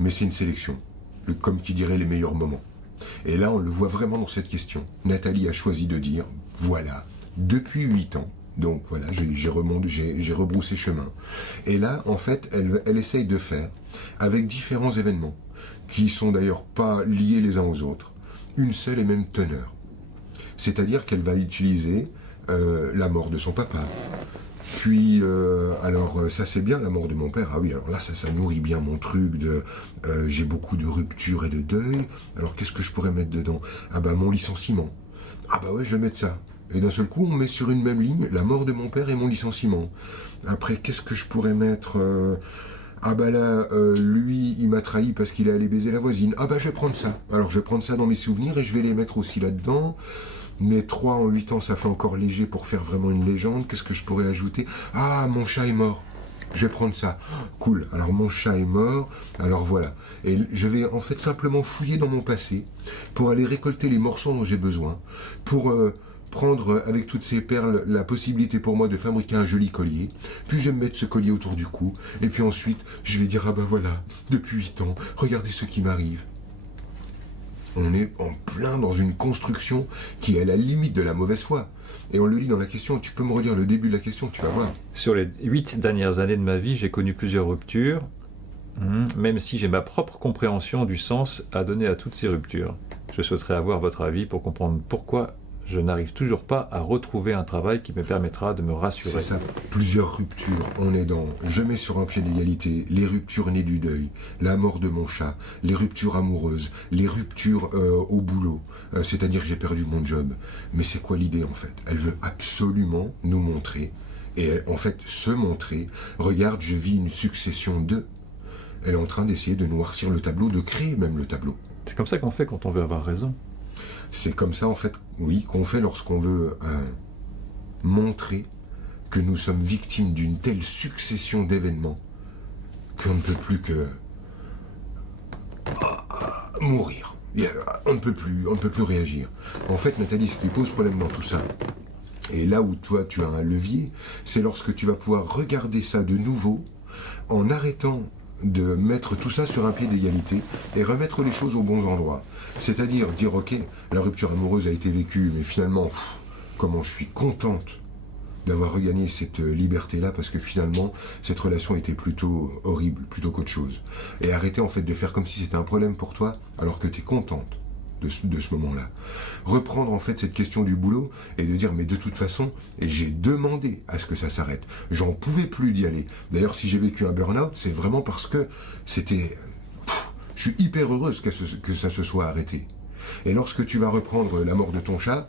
Mais c'est une sélection, comme qui dirait les meilleurs moments. Et là, on le voit vraiment dans cette question. Nathalie a choisi de dire, voilà, depuis 8 ans, donc voilà, j'ai rebroussé chemin. Et là, en fait, elle essaye de faire, avec différents événements, qui sont d'ailleurs pas liés les uns aux autres, une seule et même teneur. C'est-à-dire qu'elle va utiliser la mort de son papa. Puis, alors ça c'est bien la mort de mon père, ah oui, alors là ça nourrit bien mon truc de j'ai beaucoup de rupture et de deuil, alors qu'est-ce que je pourrais mettre dedans? Ah bah mon licenciement, ah bah ouais je vais mettre ça, et d'un seul coup on met sur une même ligne la mort de mon père et mon licenciement. Après qu'est-ce que je pourrais mettre ah bah là, lui il m'a trahi parce qu'il est allé baiser la voisine, ah bah je vais prendre ça, alors je vais prendre ça dans mes souvenirs et je vais les mettre aussi là-dedans. Mais 3 en 8 ans, ça fait encore léger pour faire vraiment une légende. Qu'est-ce que je pourrais ajouter? Ah, mon chat est mort. je vais prendre ça. Oh, cool, alors mon chat est mort, alors voilà. Et je vais en fait simplement fouiller dans mon passé pour aller récolter les morceaux dont j'ai besoin, pour prendre avec toutes ces perles la possibilité pour moi de fabriquer un joli collier, puis je vais me mettre ce collier autour du cou, et puis ensuite je vais dire ah ben voilà, depuis 8 ans, regardez ce qui m'arrive. On est en plein dans une construction qui est à la limite de la mauvaise foi. Et on le lit dans la question, tu peux me redire le début de la question, tu vas voir. Sur les 8 dernières années de ma vie, j'ai connu plusieurs ruptures, même si j'ai ma propre compréhension du sens à donner à toutes ces ruptures. Je souhaiterais avoir votre avis pour comprendre pourquoi je n'arrive toujours pas à retrouver un travail qui me permettra de me rassurer. C'est ça, plusieurs ruptures. On est dans, je mets sur un pied d'égalité les ruptures nées du deuil, la mort de mon chat, les ruptures amoureuses, les ruptures au boulot, c'est-à-dire j'ai perdu mon job. Mais c'est quoi l'idée en fait? Elle veut absolument nous montrer, et en fait se montrer, regarde, je vis une succession de... Elle est en train d'essayer de noircir le tableau, de créer même le tableau. C'est comme ça qu'on fait quand on veut avoir raison. C'est comme ça, en fait, oui, qu'on fait lorsqu'on veut montrer que nous sommes victimes d'une telle succession d'événements qu'on ne peut plus que mourir. On ne peut plus réagir. En fait, Nathalie, ce qui pose problème dans tout ça, et là où toi tu as un levier, c'est lorsque tu vas pouvoir regarder ça de nouveau en arrêtant de mettre tout ça sur un pied d'égalité et remettre les choses aux bons endroits. C'est-à-dire dire, ok, la rupture amoureuse a été vécue, mais finalement, comment je suis contente d'avoir regagné cette liberté-là, parce que finalement, cette relation était plutôt horrible, plutôt qu'autre chose. Et arrêter en fait de faire comme si c'était un problème pour toi, alors que tu es contente de ce moment-là. Reprendre en fait cette question du boulot et de dire mais de toute façon, et j'ai demandé à ce que ça s'arrête. J'en pouvais plus d'y aller. D'ailleurs, si j'ai vécu un burn-out, c'est vraiment parce que c'était... Je suis hyper heureuse que ça se soit arrêté. Et lorsque tu vas reprendre la mort de ton chat,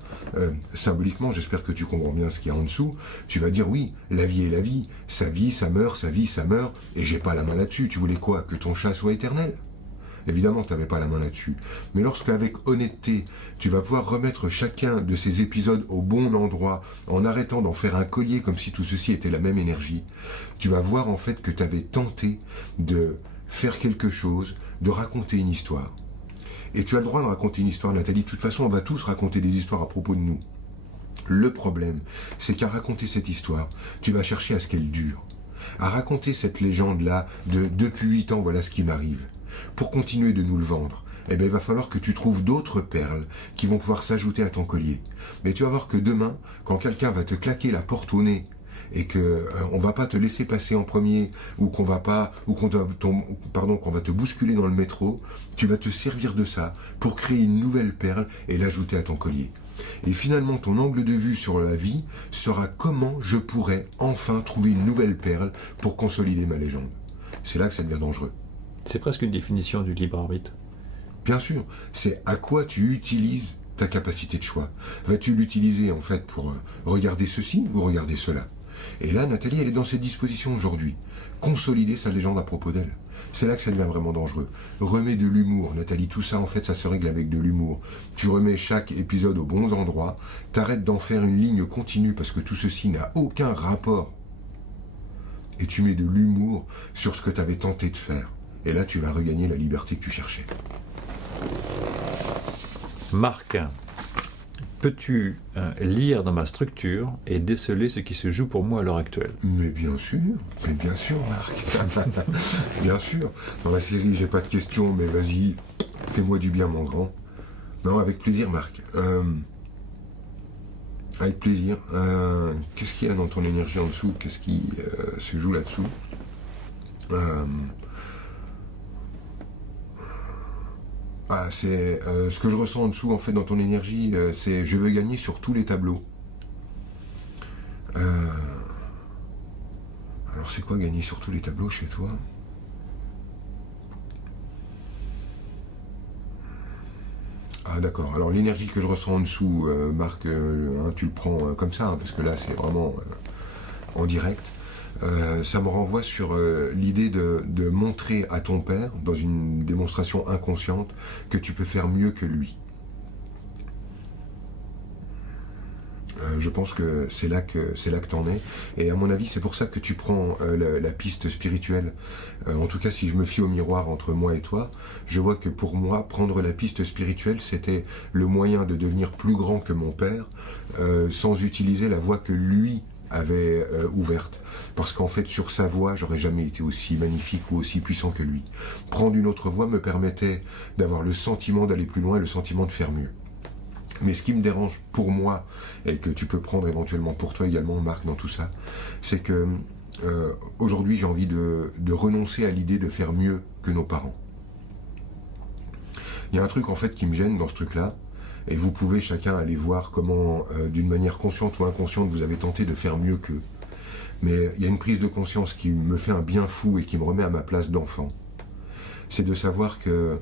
symboliquement, j'espère que tu comprends bien ce qu'il y a en dessous, tu vas dire oui, la vie est la vie, sa vie, ça meurt, sa vie, ça meurt, et j'ai pas la main là-dessus. Tu voulais quoi? Que ton chat soit éternel? Évidemment, tu n'avais pas la main là-dessus. Mais lorsqu'avec honnêteté, tu vas pouvoir remettre chacun de ces épisodes au bon endroit, en arrêtant d'en faire un collier comme si tout ceci était la même énergie, tu vas voir en fait que tu avais tenté de faire quelque chose, de raconter une histoire. Et tu as le droit de raconter une histoire, Nathalie. De toute façon, on va tous raconter des histoires à propos de nous. Le problème, c'est qu'à raconter cette histoire, tu vas chercher à ce qu'elle dure. À raconter cette légende-là de « depuis 8 ans, voilà ce qui m'arrive ». Pour continuer de nous le vendre, eh bien, il va falloir que tu trouves d'autres perles qui vont pouvoir s'ajouter à ton collier. Mais tu vas voir que demain, quand quelqu'un va te claquer la porte au nez et que on va pas te laisser passer en premier ou qu'on va te bousculer dans le métro, tu vas te servir de ça pour créer une nouvelle perle et l'ajouter à ton collier. Et finalement, ton angle de vue sur la vie sera comment je pourrais enfin trouver une nouvelle perle pour consolider ma légende. C'est là que ça devient dangereux. C'est presque une définition du libre arbitre. Bien sûr, c'est à quoi tu utilises ta capacité de choix. Vas-tu l'utiliser en fait pour regarder ceci ou regarder cela? Et là, Nathalie, elle est dans cette disposition aujourd'hui. Consolider sa légende à propos d'elle. C'est là que ça devient vraiment dangereux. Remets de l'humour, Nathalie. Tout ça, en fait, ça se règle avec de l'humour. Tu remets chaque épisode aux bons endroits. T'arrêtes d'en faire une ligne continue parce que tout ceci n'a aucun rapport. Et tu mets de l'humour sur ce que tu avais tenté de faire. Et là, tu vas regagner la liberté que tu cherchais. Marc, peux-tu lire dans ma structure et déceler ce qui se joue pour moi à l'heure actuelle? Mais bien sûr, Marc. Bien sûr. Dans la série, j'ai pas de questions, mais vas-y, fais-moi du bien, mon grand. Non, avec plaisir, Marc. Avec plaisir. Qu'est-ce qu'il y a dans ton énergie en dessous? Qu'est-ce qui se joue là-dessous? C'est ce que je ressens en dessous, en fait, dans ton énergie, c'est je veux gagner sur tous les tableaux. Alors, c'est quoi gagner sur tous les tableaux chez toi? Ah, d'accord. Alors, l'énergie que je ressens en dessous, Marc, tu le prends comme ça, parce que là, c'est vraiment en direct. Ça me renvoie sur l'idée de montrer à ton père, dans une démonstration inconsciente, que tu peux faire mieux que lui. Je pense que c'est là que t'en es. Et à mon avis, c'est pour ça que tu prends la piste spirituelle. En tout cas, si je me fie au miroir entre moi et toi, je vois que pour moi, prendre la piste spirituelle, c'était le moyen de devenir plus grand que mon père, sans utiliser la voie que lui avait ouverte. Parce qu'en fait, sur sa voie, j'aurais jamais été aussi magnifique ou aussi puissant que lui. Prendre une autre voie me permettait d'avoir le sentiment d'aller plus loin et le sentiment de faire mieux. Mais ce qui me dérange pour moi, et que tu peux prendre éventuellement pour toi également, Marc, dans tout ça, c'est que aujourd'hui j'ai envie de renoncer à l'idée de faire mieux que nos parents. Il y a un truc en fait qui me gêne dans ce truc-là, et vous pouvez chacun aller voir comment, d'une manière consciente ou inconsciente, vous avez tenté de faire mieux qu'eux. Mais il y a une prise de conscience qui me fait un bien fou et qui me remet à ma place d'enfant. C'est de savoir que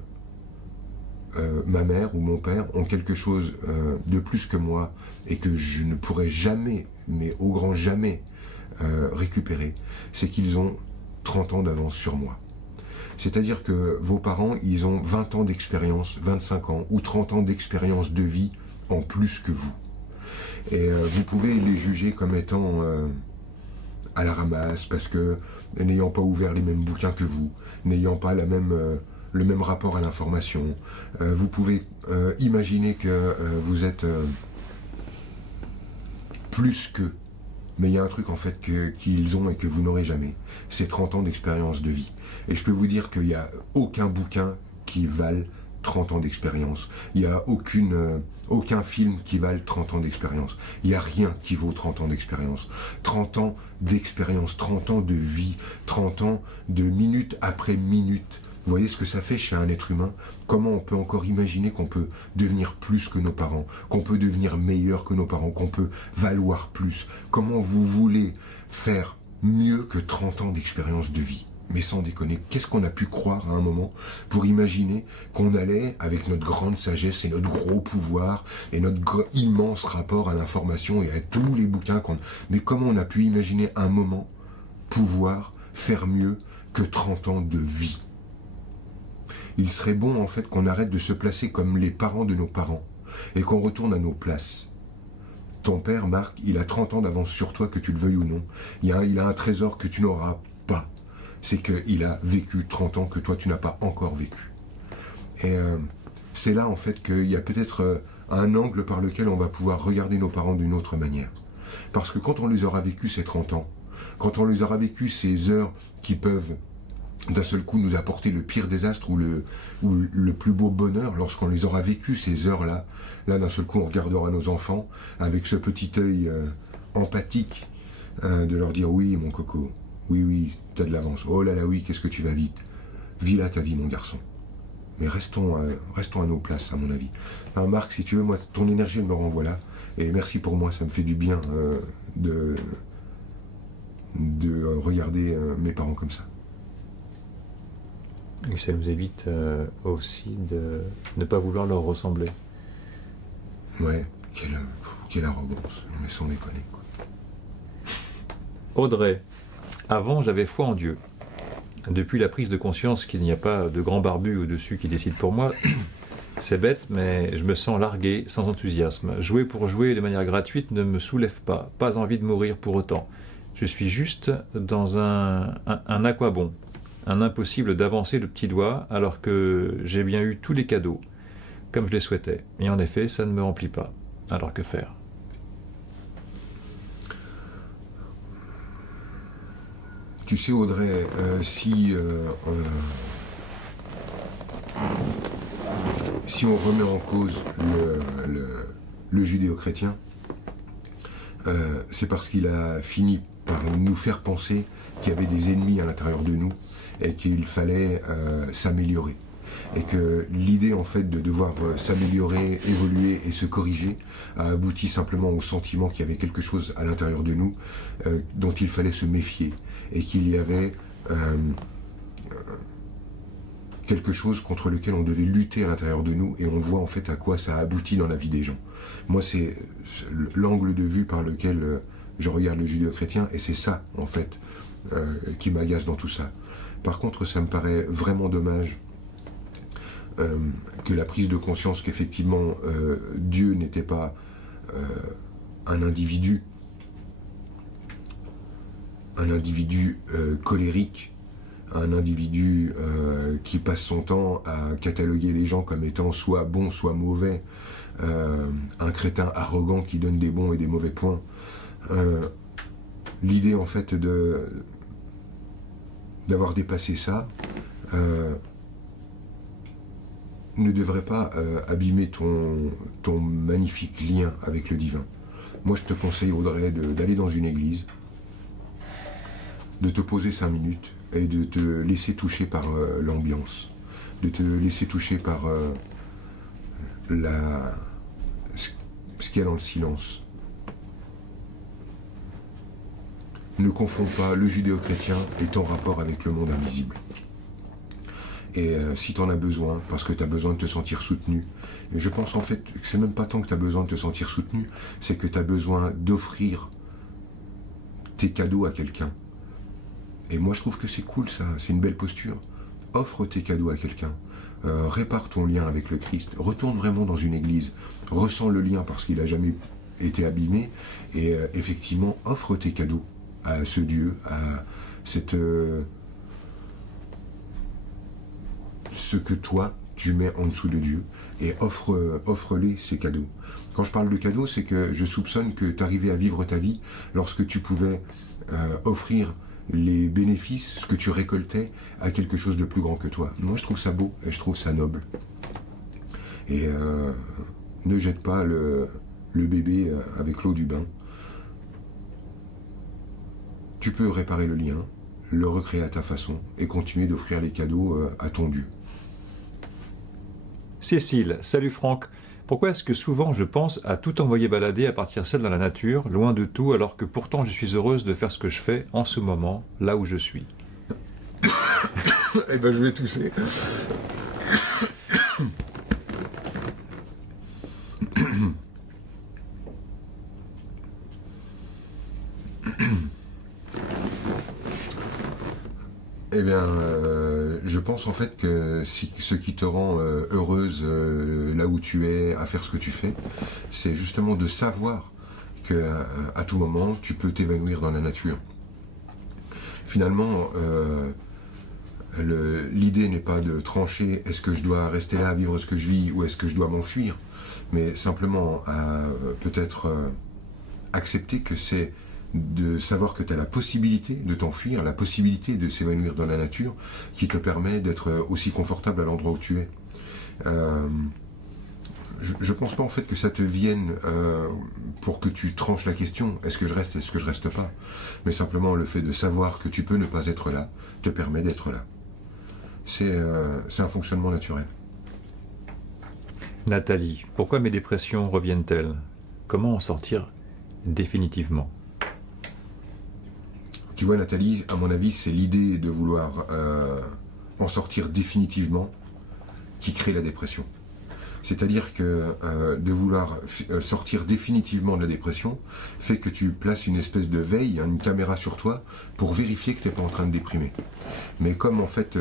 ma mère ou mon père ont quelque chose de plus que moi et que je ne pourrai jamais, mais au grand jamais, récupérer. C'est qu'ils ont 30 ans d'avance sur moi. C'est-à-dire que vos parents, ils ont 20 ans d'expérience, 25 ans ou 30 ans d'expérience de vie en plus que vous. Et vous pouvez les juger comme étant à la ramasse parce que n'ayant pas ouvert les mêmes bouquins que vous, n'ayant pas le même rapport à l'information. Vous pouvez imaginer que vous êtes plus qu'eux. Mais il y a un truc en fait qu'ils ont et que vous n'aurez jamais. C'est 30 ans d'expérience de vie. Et je peux vous dire qu'il n'y a aucun bouquin qui vale 30 ans d'expérience. Il n'y a aucun film qui vale 30 ans d'expérience. Il n'y a rien qui vaut 30 ans d'expérience. 30 ans d'expérience, 30 ans de vie, 30 ans de minute après minute. Vous voyez ce que ça fait chez un être humain? Comment on peut encore imaginer qu'on peut devenir plus que nos parents, qu'on peut devenir meilleur que nos parents, qu'on peut valoir plus? Comment vous voulez faire mieux que 30 ans d'expérience de vie? Mais sans déconner, qu'est-ce qu'on a pu croire à un moment pour imaginer qu'on allait, avec notre grande sagesse et notre gros pouvoir et notre immense rapport à l'information et à tous les bouquins qu'on... Mais comment on a pu imaginer un moment pouvoir faire mieux que 30 ans de vie? Il serait bon en fait qu'on arrête de se placer comme les parents de nos parents et qu'on retourne à nos places. Ton père, Marc, il a 30 ans d'avance sur toi, que tu le veuilles ou non. Il a un trésor que tu n'auras pas. C'est qu'il a vécu 30 ans que toi tu n'as pas encore vécu. Et c'est là en fait qu'il y a peut-être un angle par lequel on va pouvoir regarder nos parents d'une autre manière. Parce que quand on les aura vécu ces 30 ans, quand on les aura vécu ces heures qui peuvent d'un seul coup nous apporter le pire désastre ou le plus beau bonheur, lorsqu'on les aura vécu ces heures-là, là d'un seul coup on regardera nos enfants avec ce petit œil empathique de leur dire oui mon coco, oui t'as de l'avance, oh là là oui qu'est-ce que tu vas vite, vis là ta vie mon garçon. Mais restons à nos places à mon avis. Enfin, Marc, si tu veux, moi ton énergie elle me renvoie là, et merci pour moi, ça me fait du bien de regarder mes parents comme ça. Et ça nous évite aussi de ne pas vouloir leur ressembler. Ouais, quelle arrogance, mais sans déconner, quoi. Audrey, avant j'avais foi en Dieu. Depuis la prise de conscience qu'il n'y a pas de grand barbu au-dessus qui décide pour moi, c'est bête, mais je me sens largué, sans enthousiasme. Jouer pour jouer de manière gratuite ne me soulève pas envie de mourir pour autant. Je suis juste dans un aquabon. Un impossible d'avancer le petit doigt alors que j'ai bien eu tous les cadeaux, comme je les souhaitais. Et en effet, ça ne me remplit pas. Alors que faire? Tu sais Audrey, si on remet en cause le judéo-chrétien, c'est parce qu'il a fini par nous faire penser qu'il y avait des ennemis à l'intérieur de nous et qu'il fallait s'améliorer. Et que l'idée en fait de devoir s'améliorer, évoluer et se corriger a abouti simplement au sentiment qu'il y avait quelque chose à l'intérieur de nous dont il fallait se méfier et qu'il y avait quelque chose contre lequel on devait lutter à l'intérieur de nous, et on voit en fait à quoi ça aboutit dans la vie des gens. Moi c'est l'angle de vue par lequel je regarde le judéo-chrétien, et c'est ça en fait qui m'agace dans tout ça. Par contre, ça me paraît vraiment dommage que la prise de conscience qu'effectivement Dieu n'était pas un individu colérique, un individu qui passe son temps à cataloguer les gens comme étant soit bons, soit mauvais, un crétin arrogant qui donne des bons et des mauvais points. L'idée en fait d'avoir dépassé ça ne devrait pas abîmer ton magnifique lien avec le divin. Moi je te conseille, Audrey, d'aller dans une église, de te poser 5 minutes et de te laisser toucher par l'ambiance, de te laisser toucher par ce qu'il y a dans le silence. Ne confonds pas le judéo-chrétien et ton rapport avec le monde invisible. Et si tu en as besoin, parce que tu as besoin de te sentir soutenu, et je pense en fait que c'est même pas tant que tu as besoin de te sentir soutenu, c'est que tu as besoin d'offrir tes cadeaux à quelqu'un. Et moi je trouve que c'est cool ça, c'est une belle posture. Offre tes cadeaux à quelqu'un, répare ton lien avec le Christ, retourne vraiment dans une église, ressens le lien parce qu'il n'a jamais été abîmé, et effectivement offre tes cadeaux à ce Dieu, à cette... ce que toi tu mets en dessous de Dieu, et offre-les ces cadeaux. Quand je parle de cadeaux, c'est que je soupçonne que tu arrivais à vivre ta vie lorsque tu pouvais offrir les bénéfices, ce que tu récoltais, à quelque chose de plus grand que toi. Moi je trouve ça beau et je trouve ça noble. Et ne jette pas le bébé avec l'eau du bain. Tu peux réparer le lien, le recréer à ta façon et continuer d'offrir les cadeaux à ton Dieu. Cécile, salut Franck. Pourquoi est-ce que souvent je pense à tout envoyer balader à partir seul dans la nature, loin de tout, alors que pourtant je suis heureuse de faire ce que je fais en ce moment, là où je suis? Eh ben je vais tousser. Eh bien, je pense en fait que ce qui te rend heureuse là où tu es, à faire ce que tu fais, c'est justement de savoir qu'à tout moment, tu peux t'évanouir dans la nature. Finalement, l'idée n'est pas de trancher est-ce que je dois rester là à vivre ce que je vis ou est-ce que je dois m'enfuir, mais simplement peut-être accepter que c'est de savoir que tu as la possibilité de t'enfuir, la possibilité de s'évanouir dans la nature, qui te permet d'être aussi confortable à l'endroit où tu es. Je pense pas en fait que ça te vienne pour que tu tranches la question, est-ce que je reste, est-ce que je reste pas, mais simplement le fait de savoir que tu peux ne pas être là, te permet d'être là. C'est un fonctionnement naturel. Nathalie, pourquoi mes dépressions reviennent-elles? Comment en sortir définitivement? Tu vois Nathalie, à mon avis, c'est l'idée de vouloir en sortir définitivement qui crée la dépression. C'est-à-dire que de vouloir sortir définitivement de la dépression fait que tu places une espèce de veille, une caméra sur toi pour vérifier que tu n'es pas en train de déprimer. Mais comme en fait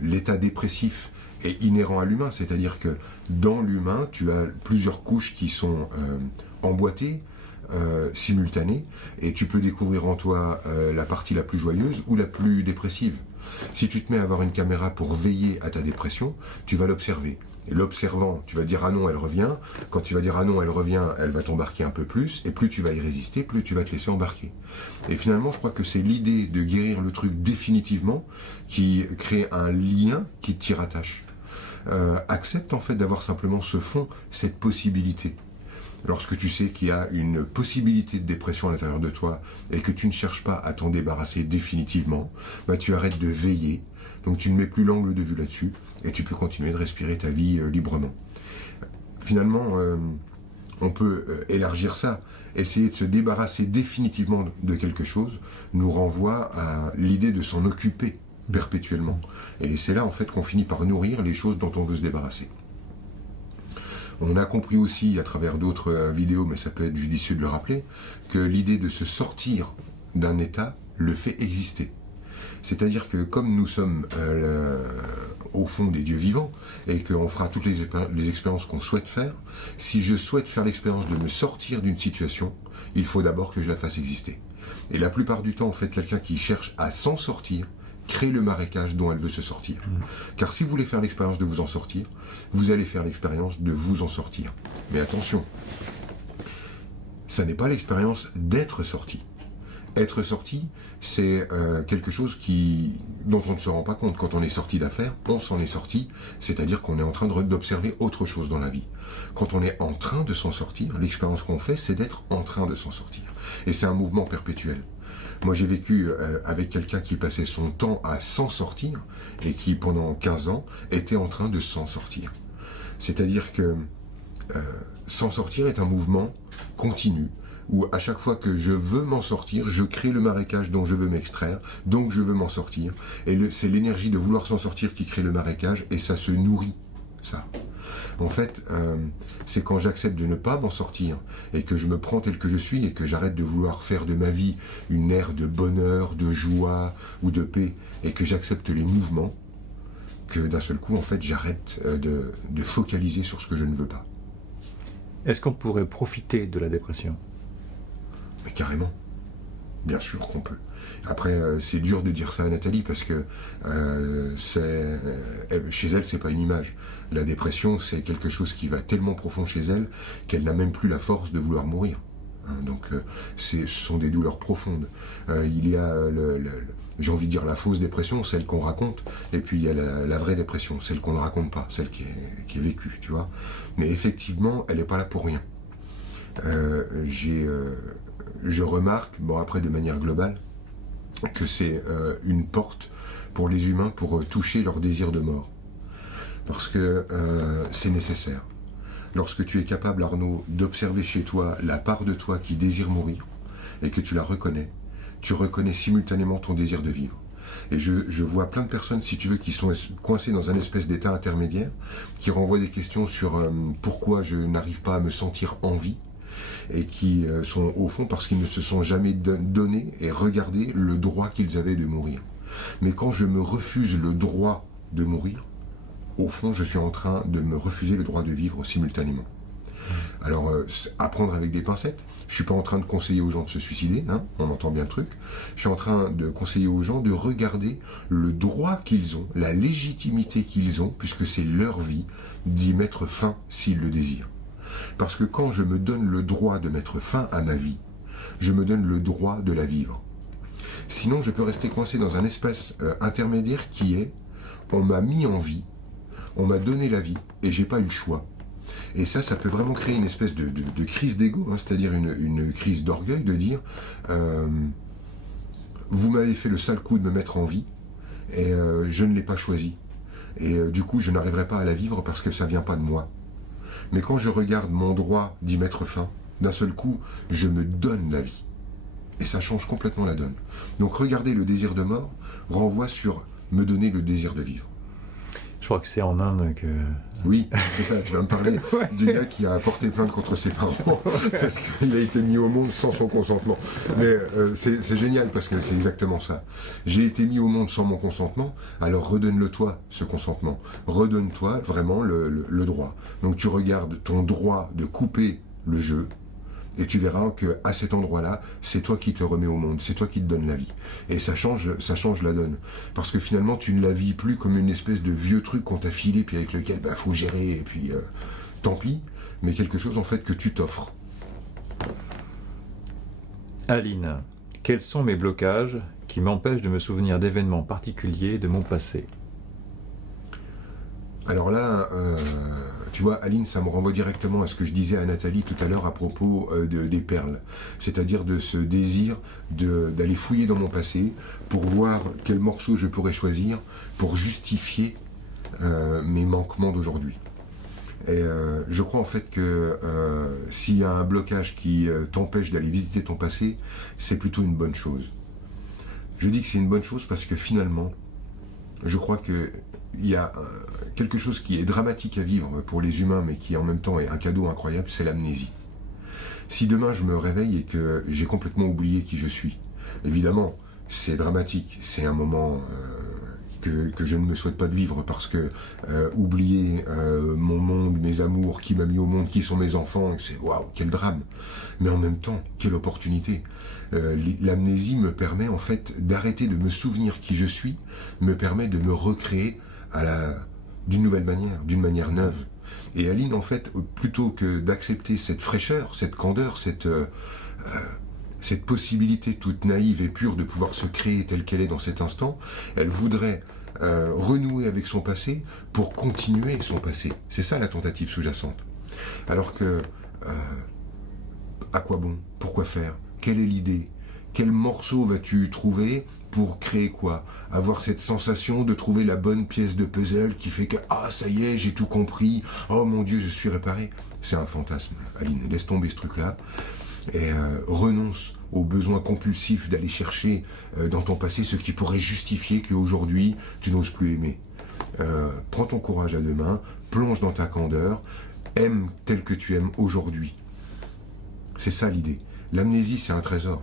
l'état dépressif est inhérent à l'humain, c'est-à-dire que dans l'humain, tu as plusieurs couches qui sont emboîtées, simultanée, et tu peux découvrir en toi la partie la plus joyeuse ou la plus dépressive. Si tu te mets à avoir une caméra pour veiller à ta dépression, tu vas l'observer. Et l'observant, tu vas dire ah non, elle revient. Quand tu vas dire ah non, elle revient, elle va t'embarquer un peu plus, et plus tu vas y résister, plus tu vas te laisser embarquer. Et finalement, je crois que c'est l'idée de guérir le truc définitivement qui crée un lien qui t'y rattache. Accepte en fait d'avoir simplement ce fond, cette possibilité. Lorsque tu sais qu'il y a une possibilité de dépression à l'intérieur de toi et que tu ne cherches pas à t'en débarrasser définitivement, bah tu arrêtes de veiller, donc tu ne mets plus l'angle de vue là-dessus et tu peux continuer de respirer ta vie librement. Finalement, on peut élargir ça. Essayer de se débarrasser définitivement de quelque chose nous renvoie à l'idée de s'en occuper perpétuellement. Et c'est là en fait qu'on finit par nourrir les choses dont on veut se débarrasser. On a compris aussi à travers d'autres vidéos, mais ça peut être judicieux de le rappeler, que l'idée de se sortir d'un état le fait exister. C'est-à-dire que comme nous sommes au fond des dieux vivants et qu'on fera toutes les expériences qu'on souhaite faire. Si je souhaite faire l'expérience de me sortir d'une situation, il faut d'abord que je la fasse exister. Et la plupart du temps, en fait, quelqu'un qui cherche à s'en sortir crée le marécage dont elle veut se sortir. Car si vous voulez faire l'expérience de vous en sortir, vous allez faire l'expérience de vous en sortir. Mais attention, ça n'est pas l'expérience d'être sorti. Être sorti, c'est quelque chose dont on ne se rend pas compte. Quand on est sorti d'affaires, on s'en est sorti, c'est-à-dire qu'on est en train d'observer autre chose dans la vie. Quand on est en train de s'en sortir, l'expérience qu'on fait, c'est d'être en train de s'en sortir. Et c'est un mouvement perpétuel. Moi, j'ai vécu avec quelqu'un qui passait son temps à s'en sortir et qui, pendant 15 ans, était en train de s'en sortir. C'est-à-dire que s'en sortir est un mouvement continu, où à chaque fois que je veux m'en sortir, je crée le marécage dont je veux m'extraire, donc je veux m'en sortir. Et c'est l'énergie de vouloir s'en sortir qui crée le marécage, et ça se nourrit, ça. En fait, c'est quand j'accepte de ne pas m'en sortir, et que je me prends tel que je suis, et que j'arrête de vouloir faire de ma vie une ère de bonheur, de joie ou de paix, et que j'accepte les mouvements, que d'un seul coup, en fait, j'arrête de focaliser sur ce que je ne veux pas. Est-ce qu'on pourrait profiter de la dépression ? Mais carrément, bien sûr qu'on peut. Après, c'est dur de dire ça à Nathalie parce que chez elle, c'est pas une image. La dépression, c'est quelque chose qui va tellement profond chez elle qu'elle n'a même plus la force de vouloir mourir. Donc, ce sont des douleurs profondes. Il y a, j'ai envie de dire, la fausse dépression, celle qu'on raconte, et puis il y a la vraie dépression, celle qu'on ne raconte pas, celle qui est vécue, tu vois. Mais effectivement, elle n'est pas là pour rien. Je remarque, bon après de manière globale, que c'est une porte pour les humains pour toucher leur désir de mort. Parce que c'est nécessaire. Lorsque tu es capable, Arnaud, d'observer chez toi la part de toi qui désire mourir, et que tu la reconnais, tu reconnais simultanément ton désir de vivre. Et je vois plein de personnes, si tu veux, qui sont coincées dans un espèce d'état intermédiaire, qui renvoient des questions sur pourquoi je n'arrive pas à me sentir en vie, et qui sont au fond parce qu'ils ne se sont jamais donné et regardé le droit qu'ils avaient de mourir. Mais quand je me refuse le droit de mourir, au fond, je suis en train de me refuser le droit de vivre simultanément. Alors, apprendre avec des pincettes. Je ne suis pas en train de conseiller aux gens de se suicider, hein, on entend bien le truc. Je suis en train de conseiller aux gens de regarder le droit qu'ils ont, la légitimité qu'ils ont, puisque c'est leur vie, d'y mettre fin s'ils le désirent. Parce que quand je me donne le droit de mettre fin à ma vie, je me donne le droit de la vivre. Sinon, je peux rester coincé dans un espace intermédiaire qui est, on m'a mis en vie, on m'a donné la vie, et j'ai pas eu le choix. Et ça peut vraiment créer une espèce de crise d'ego, hein, c'est-à-dire une crise d'orgueil, de dire vous m'avez fait le sale coup de me mettre en vie, et je ne l'ai pas choisi. Et du coup, je n'arriverai pas à la vivre parce que ça vient pas de moi. Mais quand je regarde mon droit d'y mettre fin, d'un seul coup, je me donne la vie. Et ça change complètement la donne. Donc regarder le désir de mort renvoie sur me donner le désir de vivre. Je crois que c'est en Inde que... Oui, c'est ça, tu vas me parler du gars qui a porté plainte contre ses parents parce qu'il a été mis au monde sans son consentement. Mais c'est génial parce que c'est exactement ça. J'ai été mis au monde sans mon consentement, alors redonne-le toi, ce consentement. Redonne-toi vraiment le droit. Donc tu regardes ton droit de couper le jeu, et tu verras qu'à cet endroit-là, c'est toi qui te remets au monde, c'est toi qui te donnes la vie. Et ça change la donne. Parce que finalement, tu ne la vis plus comme une espèce de vieux truc qu'on t'a filé, puis avec lequel faut gérer, et puis tant pis, mais quelque chose en fait que tu t'offres. Aline, quels sont mes blocages qui m'empêchent de me souvenir d'événements particuliers de mon passé ? Alors là, tu vois, Aline, ça me renvoie directement à ce que je disais à Nathalie tout à l'heure à propos des perles. C'est-à-dire de ce désir d'aller fouiller dans mon passé pour voir quel morceau je pourrais choisir pour justifier mes manquements d'aujourd'hui. Et je crois en fait que s'il y a un blocage qui t'empêche d'aller visiter ton passé, c'est plutôt une bonne chose. Je dis que c'est une bonne chose parce que finalement, je crois qu'il y a quelque chose qui est dramatique à vivre pour les humains, mais qui en même temps est un cadeau incroyable, c'est l'amnésie. Si demain je me réveille et que j'ai complètement oublié qui je suis, évidemment, c'est dramatique, c'est un moment que je ne me souhaite pas de vivre, parce que oublier mon monde, mes amours, qui m'a mis au monde, qui sont mes enfants, c'est waouh, quel drame. Mais en même temps, quelle opportunité. L'amnésie me permet en fait d'arrêter de me souvenir qui je suis, me permet de me recréer d'une nouvelle manière, d'une manière neuve. Et Aline, en fait, plutôt que d'accepter cette fraîcheur, cette candeur, cette possibilité toute naïve et pure de pouvoir se créer telle qu'elle est dans cet instant, elle voudrait renouer avec son passé pour continuer son passé. C'est ça la tentative sous-jacente. Alors que, à quoi bon? Pourquoi faire? Quelle est l'idée? Quel morceau vas-tu trouver pour créer quoi? Avoir cette sensation de trouver la bonne pièce de puzzle qui fait que « Ah, ça y est, j'ai tout compris. Oh mon Dieu, je suis réparé. » C'est un fantasme, Aline. Laisse tomber ce truc-là et renonce au besoin compulsif d'aller chercher dans ton passé ce qui pourrait justifier qu'aujourd'hui, tu n'oses plus aimer. Prends ton courage à deux mains, plonge dans ta candeur, aime tel que tu aimes aujourd'hui. C'est ça l'idée. L'amnésie, c'est un trésor.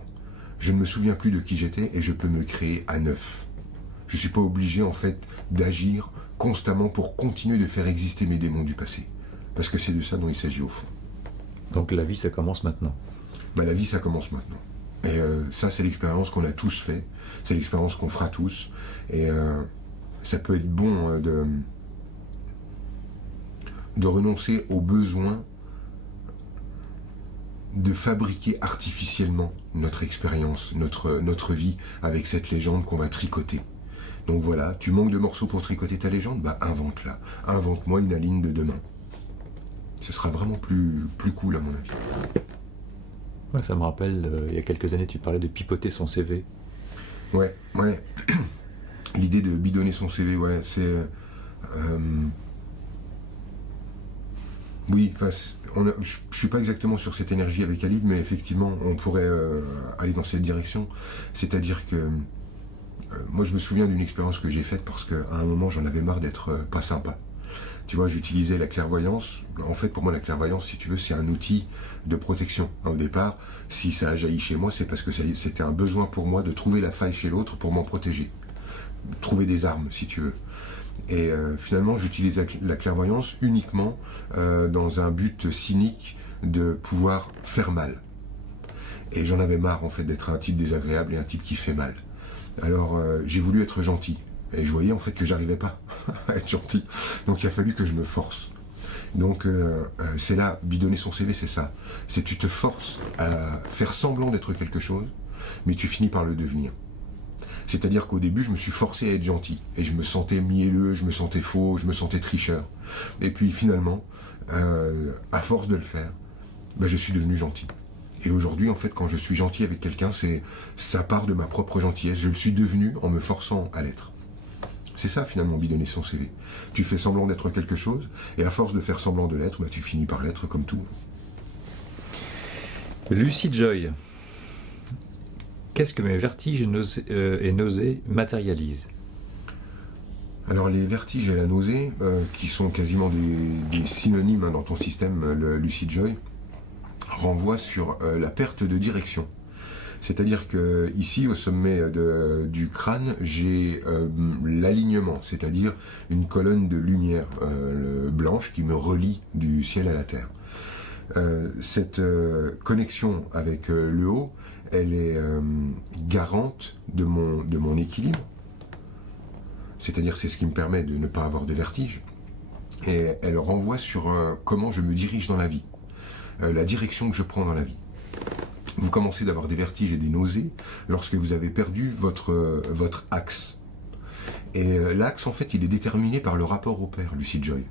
Je ne me souviens plus de qui j'étais et je peux me créer à neuf. Je ne suis pas obligé en fait d'agir constamment pour continuer de faire exister mes démons du passé. Parce que c'est de ça dont il s'agit au fond. Donc la vie, ça commence maintenant. La vie, ça commence maintenant. Et ça, c'est l'expérience qu'on a tous fait. C'est l'expérience qu'on fera tous. Et ça peut être bon de renoncer au besoin de fabriquer artificiellement notre expérience, notre vie avec cette légende qu'on va tricoter. Donc voilà, tu manques de morceaux pour tricoter ta légende? Invente-la. Invente-moi une Aline de demain. Ce sera vraiment plus cool à mon avis. Ouais, ça me rappelle, il y a quelques années, tu parlais de pipoter son CV. Ouais. L'idée de bidonner son CV, ouais, c'est... Oui, enfin, je suis pas exactement sur cette énergie avec Aline, mais effectivement, on pourrait aller dans cette direction. C'est-à-dire que moi, je me souviens d'une expérience que j'ai faite parce qu'à un moment, j'en avais marre d'être pas sympa. Tu vois, j'utilisais la clairvoyance. En fait, pour moi, la clairvoyance, si tu veux, c'est un outil de protection. Au départ, si ça a jailli chez moi, c'est parce que c'était un besoin pour moi de trouver la faille chez l'autre pour m'en protéger. Trouver des armes, si tu veux. Et finalement, j'utilisais la clairvoyance uniquement dans un but cynique de pouvoir faire mal. Et j'en avais marre, en fait, d'être un type désagréable et un type qui fait mal. Alors, j'ai voulu être gentil. Et je voyais, en fait, que j'arrivais pas à être gentil. Donc, il a fallu que je me force. Donc, c'est là, bidonner son CV, c'est ça. C'est tu te forces à faire semblant d'être quelque chose, mais tu finis par le devenir. C'est-à-dire qu'au début, je me suis forcé à être gentil. Et je me sentais mielleux, je me sentais faux, je me sentais tricheur. Et puis finalement, à force de le faire, je suis devenu gentil. Et aujourd'hui, en fait, quand je suis gentil avec quelqu'un, ça part de ma propre gentillesse. Je le suis devenu en me forçant à l'être. C'est ça, finalement, bidonner son CV. Tu fais semblant d'être quelque chose, et à force de faire semblant de l'être, tu finis par l'être comme tout. Lucy Joy. Qu'est-ce que mes vertiges et nausées matérialisent? Alors les vertiges et la nausée, qui sont quasiment des synonymes dans ton système, le Lucid Joy, renvoient sur la perte de direction. C'est-à-dire que ici, au sommet du crâne, j'ai l'alignement, c'est-à-dire une colonne de lumière blanche qui me relie du ciel à la terre. Cette connexion avec le haut, elle est garante de mon équilibre. C'est-à-dire c'est ce qui me permet de ne pas avoir de vertige. Et elle renvoie sur comment je me dirige dans la vie, la direction que je prends dans la vie. Vous commencez d'avoir des vertiges et des nausées lorsque vous avez perdu votre axe. Et l'axe, en fait, il est déterminé par le rapport au Père, Lucid Joy.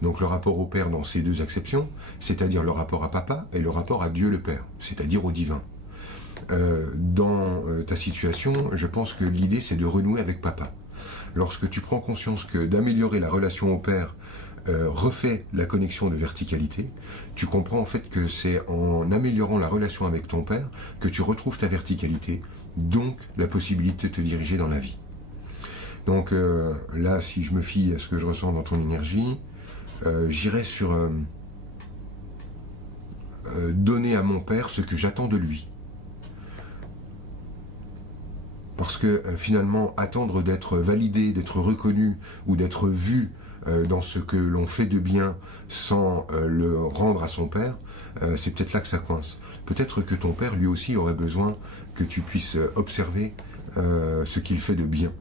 Donc le rapport au Père dans ces deux acceptions, c'est-à-dire le rapport à Papa et le rapport à Dieu le Père, c'est-à-dire au divin. Dans ta situation, je pense que l'idée, c'est de renouer avec Papa. Lorsque tu prends conscience que d'améliorer la relation au Père refait la connexion de verticalité, tu comprends en fait que c'est en améliorant la relation avec ton Père que tu retrouves ta verticalité, donc la possibilité de te diriger dans la vie. Donc là, si je me fie à ce que je ressens dans ton énergie, j'irai sur donner à mon Père ce que j'attends de lui. Parce que finalement, attendre d'être validé, d'être reconnu ou d'être vu dans ce que l'on fait de bien sans le rendre à son père, c'est peut-être là que ça coince. Peut-être que ton père, lui aussi, aurait besoin que tu puisses observer ce qu'il fait de bien.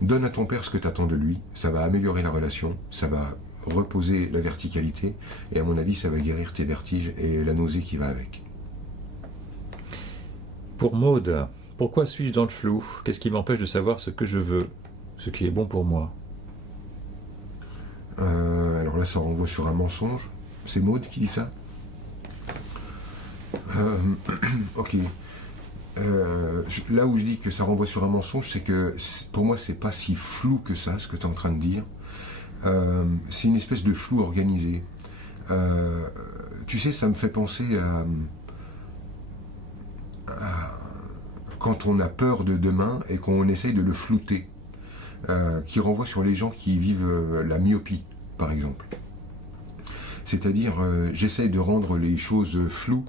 Donne à ton père ce que tu attends de lui, ça va améliorer la relation, ça va reposer la verticalité, et à mon avis, ça va guérir tes vertiges et la nausée qui va avec. Pour Maud, pourquoi suis-je dans le flou? Qu'est-ce qui m'empêche de savoir ce que je veux, ce qui est bon pour moi? Alors là, ça renvoie sur un mensonge. C'est Maud qui dit ça? Ok. Là où je dis que ça renvoie sur un mensonge, c'est que pour moi, c'est pas si flou que ça, ce que tu es en train de dire. C'est une espèce de flou organisé. Tu sais, ça me fait penser à quand on a peur de demain et qu'on essaye de le flouter, qui renvoie sur les gens qui vivent la myopie, par exemple. C'est-à-dire, j'essaye de rendre les choses floues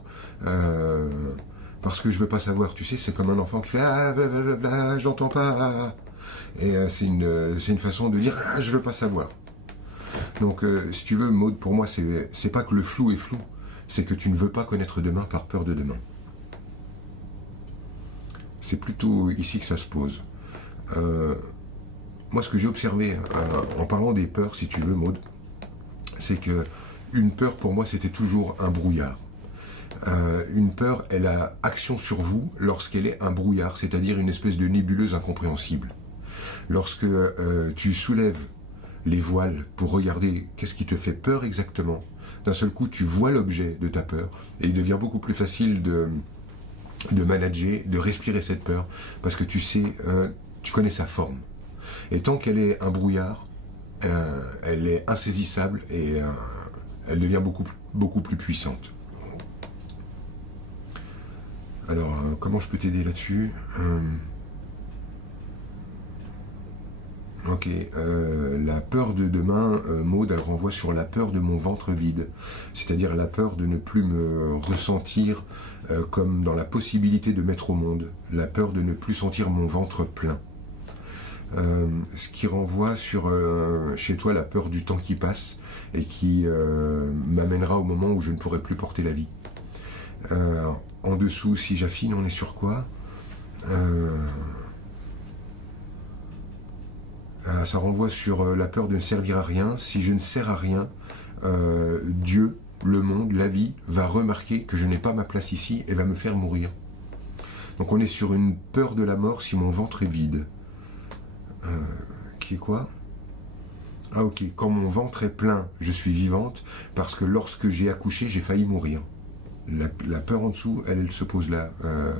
parce que je veux pas savoir. Tu sais, c'est comme un enfant qui fait ah blablabla, j'entends pas. Et c'est une façon de dire ah, je veux pas savoir. Donc, si tu veux, Maud, pour moi, c'est pas que le flou est flou, c'est que tu ne veux pas connaître demain par peur de demain. C'est plutôt ici que ça se pose. Moi, ce que j'ai observé en parlant des peurs, si tu veux, Maud, c'est que une peur, pour moi, c'était toujours un brouillard. Une peur, elle a action sur vous lorsqu'elle est un brouillard, c'est-à-dire une espèce de nébuleuse incompréhensible. Lorsque tu soulèves les voiles pour regarder qu'est-ce qui te fait peur exactement, d'un seul coup, tu vois l'objet de ta peur et il devient beaucoup plus facile de manager, de respirer cette peur, parce que tu sais, tu connais sa forme. Et tant qu'elle est un brouillard, elle est insaisissable et elle devient beaucoup plus puissante. Alors, comment je peux t'aider là-dessus? Ok, la peur de demain, Maud, elle renvoie sur la peur de mon ventre vide, c'est-à-dire la peur de ne plus me ressentir comme dans la possibilité de mettre au monde, la peur de ne plus sentir mon ventre plein. Ce qui renvoie sur chez toi la peur du temps qui passe et qui m'amènera au moment où je ne pourrai plus porter la vie. En dessous, si j'affine, on est sur quoi? Ça renvoie sur la peur de ne servir à rien. Si je ne sers à rien, Dieu, le monde, la vie, va remarquer que je n'ai pas ma place ici et va me faire mourir. Donc on est sur une peur de la mort si mon ventre est vide. Qui est quoi? Ah ok, quand mon ventre est plein, je suis vivante, parce que lorsque j'ai accouché, j'ai failli mourir. La peur en dessous, elle se pose là,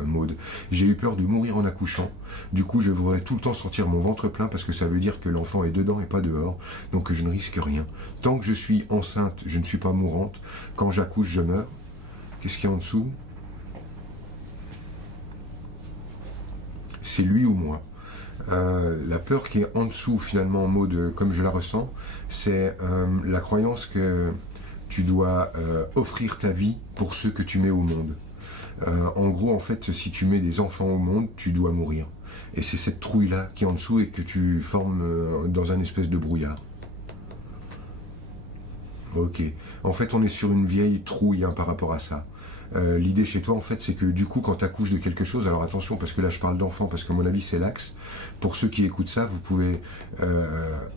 Maud. J'ai eu peur de mourir en accouchant. Du coup, je voudrais tout le temps sentir mon ventre plein parce que ça veut dire que l'enfant est dedans et pas dehors. Donc que je ne risque rien. Tant que je suis enceinte, je ne suis pas mourante. Quand j'accouche, je meurs. Qu'est-ce qu'il y a en dessous? C'est lui ou moi. La peur qui est en dessous, finalement, Maud, comme je la ressens, c'est la croyance que tu dois offrir ta vie pour ceux que tu mets au monde. En gros, en fait, si tu mets des enfants au monde, tu dois mourir. Et c'est cette trouille-là qui est en dessous et que tu formes dans un espèce de brouillard. Ok. En fait, on est sur une vieille trouille par rapport à ça. L'idée chez toi, en fait, c'est que du coup, quand tu accouches de quelque chose, alors attention, parce que là, je parle d'enfant, parce que à mon avis, c'est l'axe. Pour ceux qui écoutent ça, vous pouvez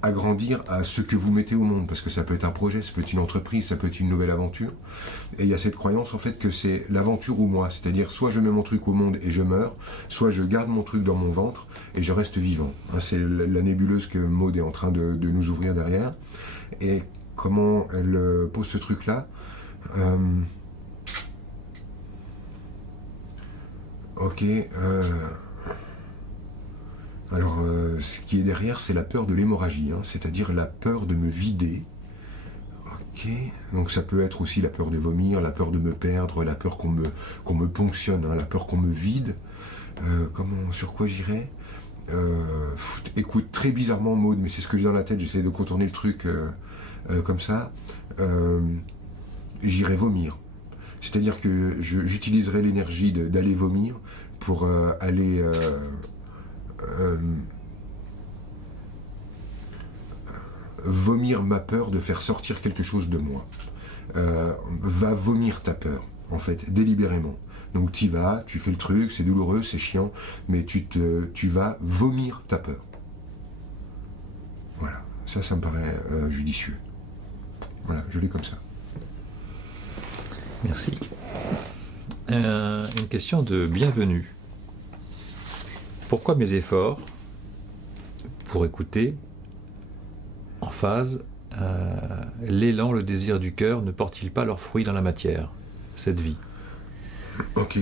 agrandir à ce que vous mettez au monde, parce que ça peut être un projet, ça peut être une entreprise, ça peut être une nouvelle aventure. Et il y a cette croyance, en fait, que c'est l'aventure ou moi. C'est-à-dire, soit je mets mon truc au monde et je meurs, soit je garde mon truc dans mon ventre et je reste vivant. Hein, c'est la nébuleuse que Maud est en train de nous ouvrir derrière. Et comment elle pose ce truc-là? Ok. Alors, ce qui est derrière, c'est la peur de l'hémorragie, hein, c'est-à-dire la peur de me vider. Ok. Donc ça peut être aussi la peur de vomir, la peur de me perdre, la peur qu'on me ponctionne, hein, la peur qu'on me vide. Sur quoi j'irais? Écoute, très bizarrement, Maud, mais c'est ce que j'ai dans la tête, j'essaie de contourner le truc comme ça. J'irais vomir. C'est-à-dire que j'utiliserai l'énergie d'aller vomir pour aller vomir ma peur de faire sortir quelque chose de moi. Va vomir ta peur, en fait, délibérément. Donc tu y vas, tu fais le truc, c'est douloureux, c'est chiant, mais tu vas vomir ta peur. Voilà, ça me paraît judicieux. Voilà, je l'ai comme ça. Merci. Une question de bienvenue. Pourquoi mes efforts pour écouter en phase l'élan, le désir du cœur ne portent-ils pas leurs fruits dans la matière, cette vie? Ok.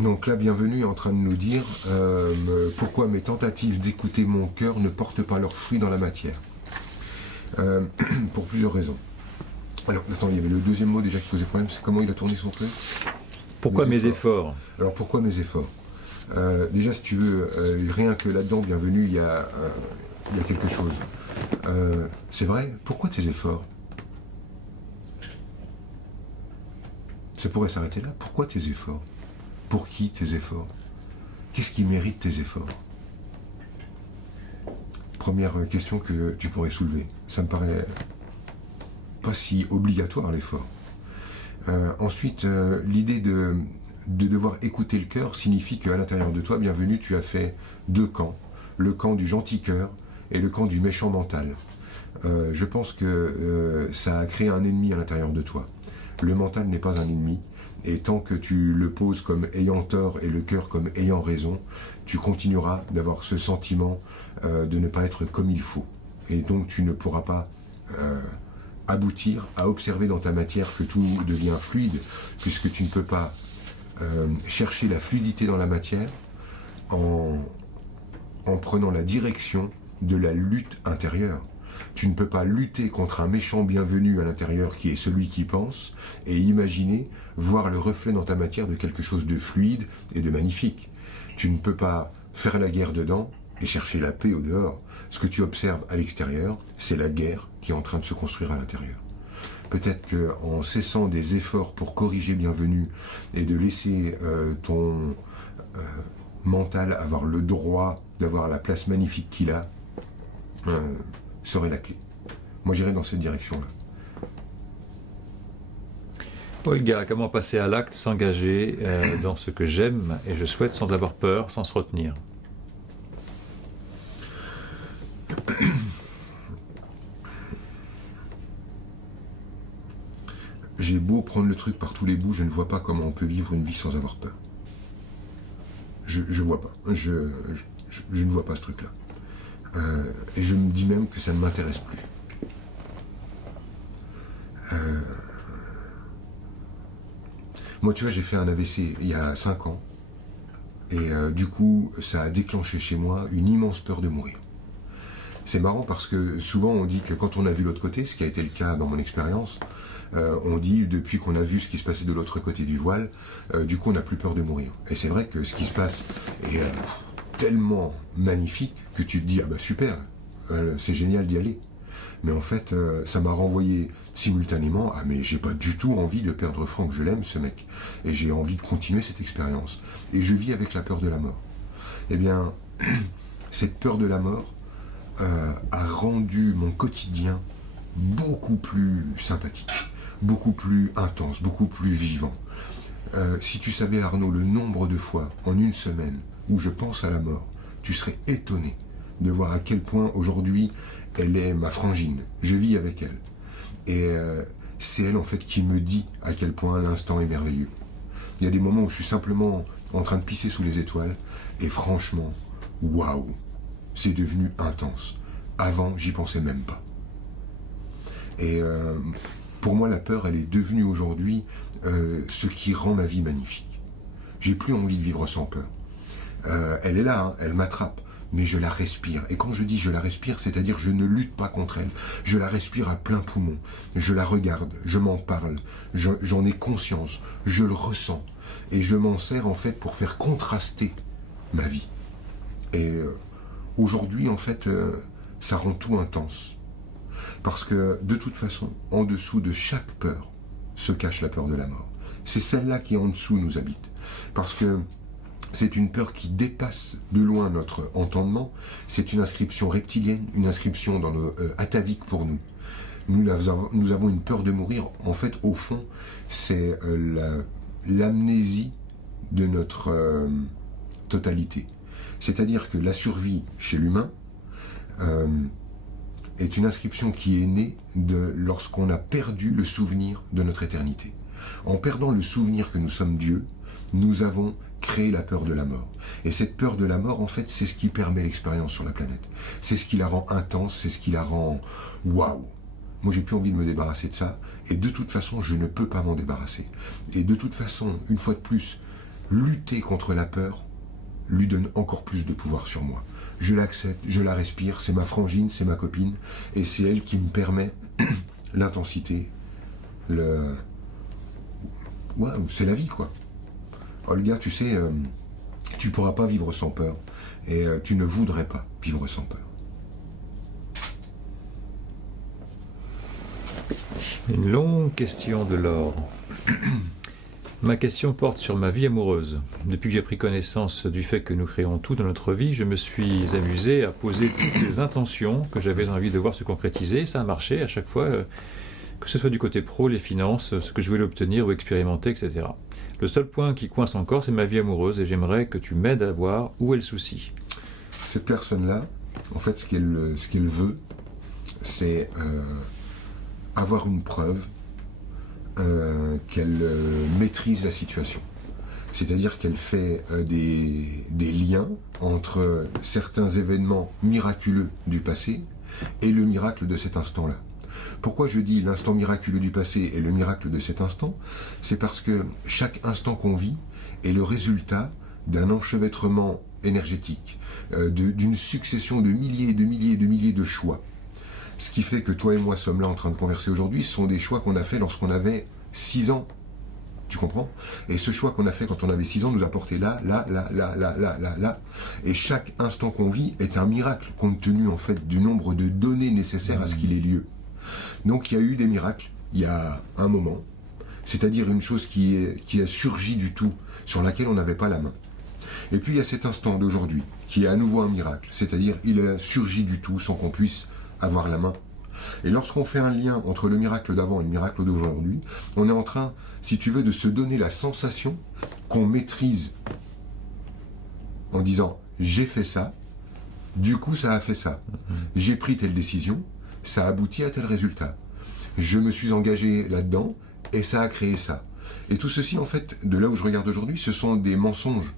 Donc là, bienvenue est en train de nous dire pourquoi mes tentatives d'écouter mon cœur ne portent pas leurs fruits dans la matière. Pour plusieurs raisons. Alors, attends, il y avait le deuxième mot déjà qui posait problème, c'est comment il a tourné son truc. Pourquoi mes efforts? Alors pourquoi mes efforts? Déjà, si tu veux, rien que là-dedans, bienvenue, il y a quelque chose. C'est vrai, pourquoi tes efforts? Ça pourrait s'arrêter là. Pourquoi tes efforts? Pour qui tes efforts? Qu'est-ce qui mérite tes efforts? Première question que tu pourrais soulever. Ça me paraît pas si obligatoire l'effort. Ensuite, l'idée de devoir écouter le cœur signifie qu'à l'intérieur de toi, bienvenue, tu as fait deux camps. Le camp du gentil cœur et le camp du méchant mental. Je pense que ça a créé un ennemi à l'intérieur de toi. Le mental n'est pas un ennemi, et tant que tu le poses comme ayant tort et le cœur comme ayant raison, tu continueras d'avoir ce sentiment de ne pas être comme il faut. Et donc tu ne pourras pas aboutir à observer dans ta matière que tout devient fluide, puisque tu ne peux pas chercher la fluidité dans la matière en prenant la direction de la lutte intérieure. Tu ne peux pas lutter contre un méchant bienvenu à l'intérieur qui est celui qui pense et imaginer voir le reflet dans ta matière de quelque chose de fluide et de magnifique. Tu ne peux pas faire la guerre dedans et chercher la paix au dehors. Ce que tu observes à l'extérieur, c'est la guerre qui est en train de se construire à l'intérieur. Peut-être qu'en cessant des efforts pour corriger bienvenu et de laisser ton mental avoir le droit d'avoir la place magnifique qu'il a, serait la clé. Moi j'irais dans cette direction-là. Olga, comment passer à l'acte, s'engager dans ce que j'aime et je souhaite sans avoir peur, sans se retenir? J'ai beau prendre le truc par tous les bouts, je ne vois pas comment on peut vivre une vie sans avoir peur. Je vois pas. Je ne vois pas ce truc-là. Et je me dis même que ça ne m'intéresse plus. Moi, tu vois, j'ai fait un AVC il y a 5 ans. Et du coup, ça a déclenché chez moi une immense peur de mourir. C'est marrant parce que souvent on dit que quand on a vu l'autre côté, ce qui a été le cas dans mon expérience, on dit depuis qu'on a vu ce qui se passait de l'autre côté du voile, du coup on n'a plus peur de mourir. Et c'est vrai que ce qui se passe est tellement magnifique que tu te dis ah bah super, c'est génial d'y aller. Mais en fait, ça m'a renvoyé simultanément ah mais j'ai pas du tout envie de perdre Franck, je l'aime ce mec, et j'ai envie de continuer cette expérience. Et je vis avec la peur de la mort. Eh bien, cette peur de la mort a rendu mon quotidien beaucoup plus sympathique, beaucoup plus intense, beaucoup plus vivant. Si tu savais, Arnaud, le nombre de fois en une semaine où je pense à la mort, tu serais étonné de voir à quel point aujourd'hui elle est ma frangine. Je vis avec elle. Et c'est elle en fait qui me dit à quel point l'instant est merveilleux. Il y a des moments où je suis simplement en train de pisser sous les étoiles et franchement, waouh, c'est devenu intense. Avant, j'y pensais même pas. Et pour moi, la peur, elle est devenue aujourd'hui ce qui rend ma vie magnifique. J'ai plus envie de vivre sans peur. Elle est là, hein, elle m'attrape, mais je la respire. Et quand je dis je la respire, c'est-à-dire je ne lutte pas contre elle. Je la respire à plein poumon. Je la regarde, je m'en parle, j'en ai conscience, je le ressens. Et je m'en sers en fait pour faire contraster ma vie. Et aujourd'hui, en fait, ça rend tout intense. Parce que, de toute façon, en dessous de chaque peur se cache la peur de la mort. C'est celle-là qui, en dessous, nous habite. Parce que c'est une peur qui dépasse de loin notre entendement. C'est une inscription reptilienne, une inscription dans nos ataviques pour nous. Nous avons une peur de mourir. En fait, au fond, c'est l'amnésie de notre totalité. C'est-à-dire que la survie chez l'humain est une inscription qui est née lorsqu'on a perdu le souvenir de notre éternité. En perdant le souvenir que nous sommes Dieu, nous avons créé la peur de la mort. Et cette peur de la mort, en fait, c'est ce qui permet l'expérience sur la planète. C'est ce qui la rend intense, c'est ce qui la rend waouh. Moi, j'ai plus envie de me débarrasser de ça, et de toute façon, je ne peux pas m'en débarrasser. Et de toute façon, une fois de plus, lutter contre la peur lui donne encore plus de pouvoir sur moi. Je l'accepte, je la respire, c'est ma frangine, c'est ma copine, et c'est elle qui me permet l'intensité, waouh, c'est la vie, quoi. Olga, tu sais, tu pourras pas vivre sans peur, et tu ne voudrais pas vivre sans peur. Une longue question de Laure. Ma question porte sur ma vie amoureuse. Depuis que j'ai pris connaissance du fait que nous créons tout dans notre vie, je me suis amusé à poser toutes les intentions que j'avais envie de voir se concrétiser. Ça a marché à chaque fois, que ce soit du côté pro, les finances, ce que je voulais obtenir ou expérimenter, etc. Le seul point qui coince encore, c'est ma vie amoureuse et j'aimerais que tu m'aides à voir où est le souci. Cette personne-là, en fait, ce qu'elle veut, c'est avoir une preuve qu'elle maîtrise la situation. C'est-à-dire qu'elle fait des liens entre certains événements miraculeux du passé et le miracle de cet instant-là. Pourquoi je dis l'instant miraculeux du passé et le miracle de cet instant? C'est parce que chaque instant qu'on vit est le résultat d'un enchevêtrement énergétique, d'une succession de milliers et de milliers et de milliers de choix. Ce qui fait que toi et moi sommes là en train de converser aujourd'hui, ce sont des choix qu'on a fait lorsqu'on avait 6 ans. Tu comprends? Et ce choix qu'on a fait quand on avait 6 ans nous a porté là. Et chaque instant qu'on vit est un miracle, compte tenu en fait du nombre de données nécessaires à ce qu'il ait lieu. Donc il y a eu des miracles, il y a un moment, c'est-à-dire une chose qui a surgi du tout, sur laquelle on n'avait pas la main. Et puis il y a cet instant d'aujourd'hui, qui est à nouveau un miracle, c'est-à-dire il a surgi du tout sans qu'on puisse avoir la main. Et lorsqu'on fait un lien entre le miracle d'avant et le miracle d'aujourd'hui, on est en train, si tu veux, de se donner la sensation qu'on maîtrise en disant « j'ai fait ça, du coup ça a fait ça, j'ai pris telle décision, ça a abouti à tel résultat, je me suis engagé là-dedans et ça a créé ça ». Et tout ceci, en fait, de là où je regarde aujourd'hui, ce sont des mensonges.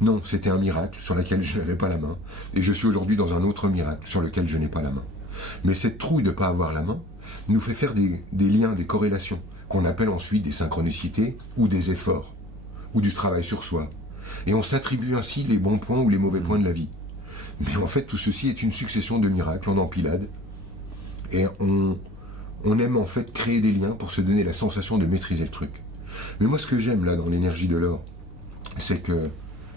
Non, c'était un miracle sur lequel je n'avais pas la main, et je suis aujourd'hui dans un autre miracle sur lequel je n'ai pas la main. Mais cette trouille de ne pas avoir la main nous fait faire des liens, des corrélations, qu'on appelle ensuite des synchronicités ou des efforts, ou du travail sur soi. Et on s'attribue ainsi les bons points ou les mauvais points de la vie. Mais en fait, tout ceci est une succession de miracles en empilade. Et on aime en fait créer des liens pour se donner la sensation de maîtriser le truc. Mais moi, ce que j'aime là dans l'énergie de Laure, c'est que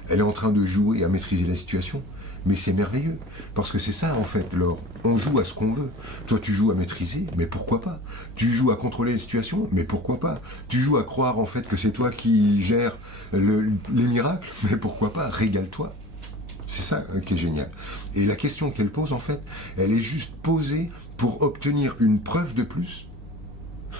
elle est en train de jouer à maîtriser la situation. Mais c'est merveilleux, parce que c'est ça en fait, Laure. On joue à ce qu'on veut. Toi, tu joues à maîtriser, mais pourquoi pas? Tu joues à contrôler les situations, mais pourquoi pas? Tu joues à croire en fait que c'est toi qui gères les miracles, mais pourquoi pas? Régale-toi. C'est ça qui est génial. Et la question qu'elle pose en fait, elle est juste posée pour obtenir une preuve de plus,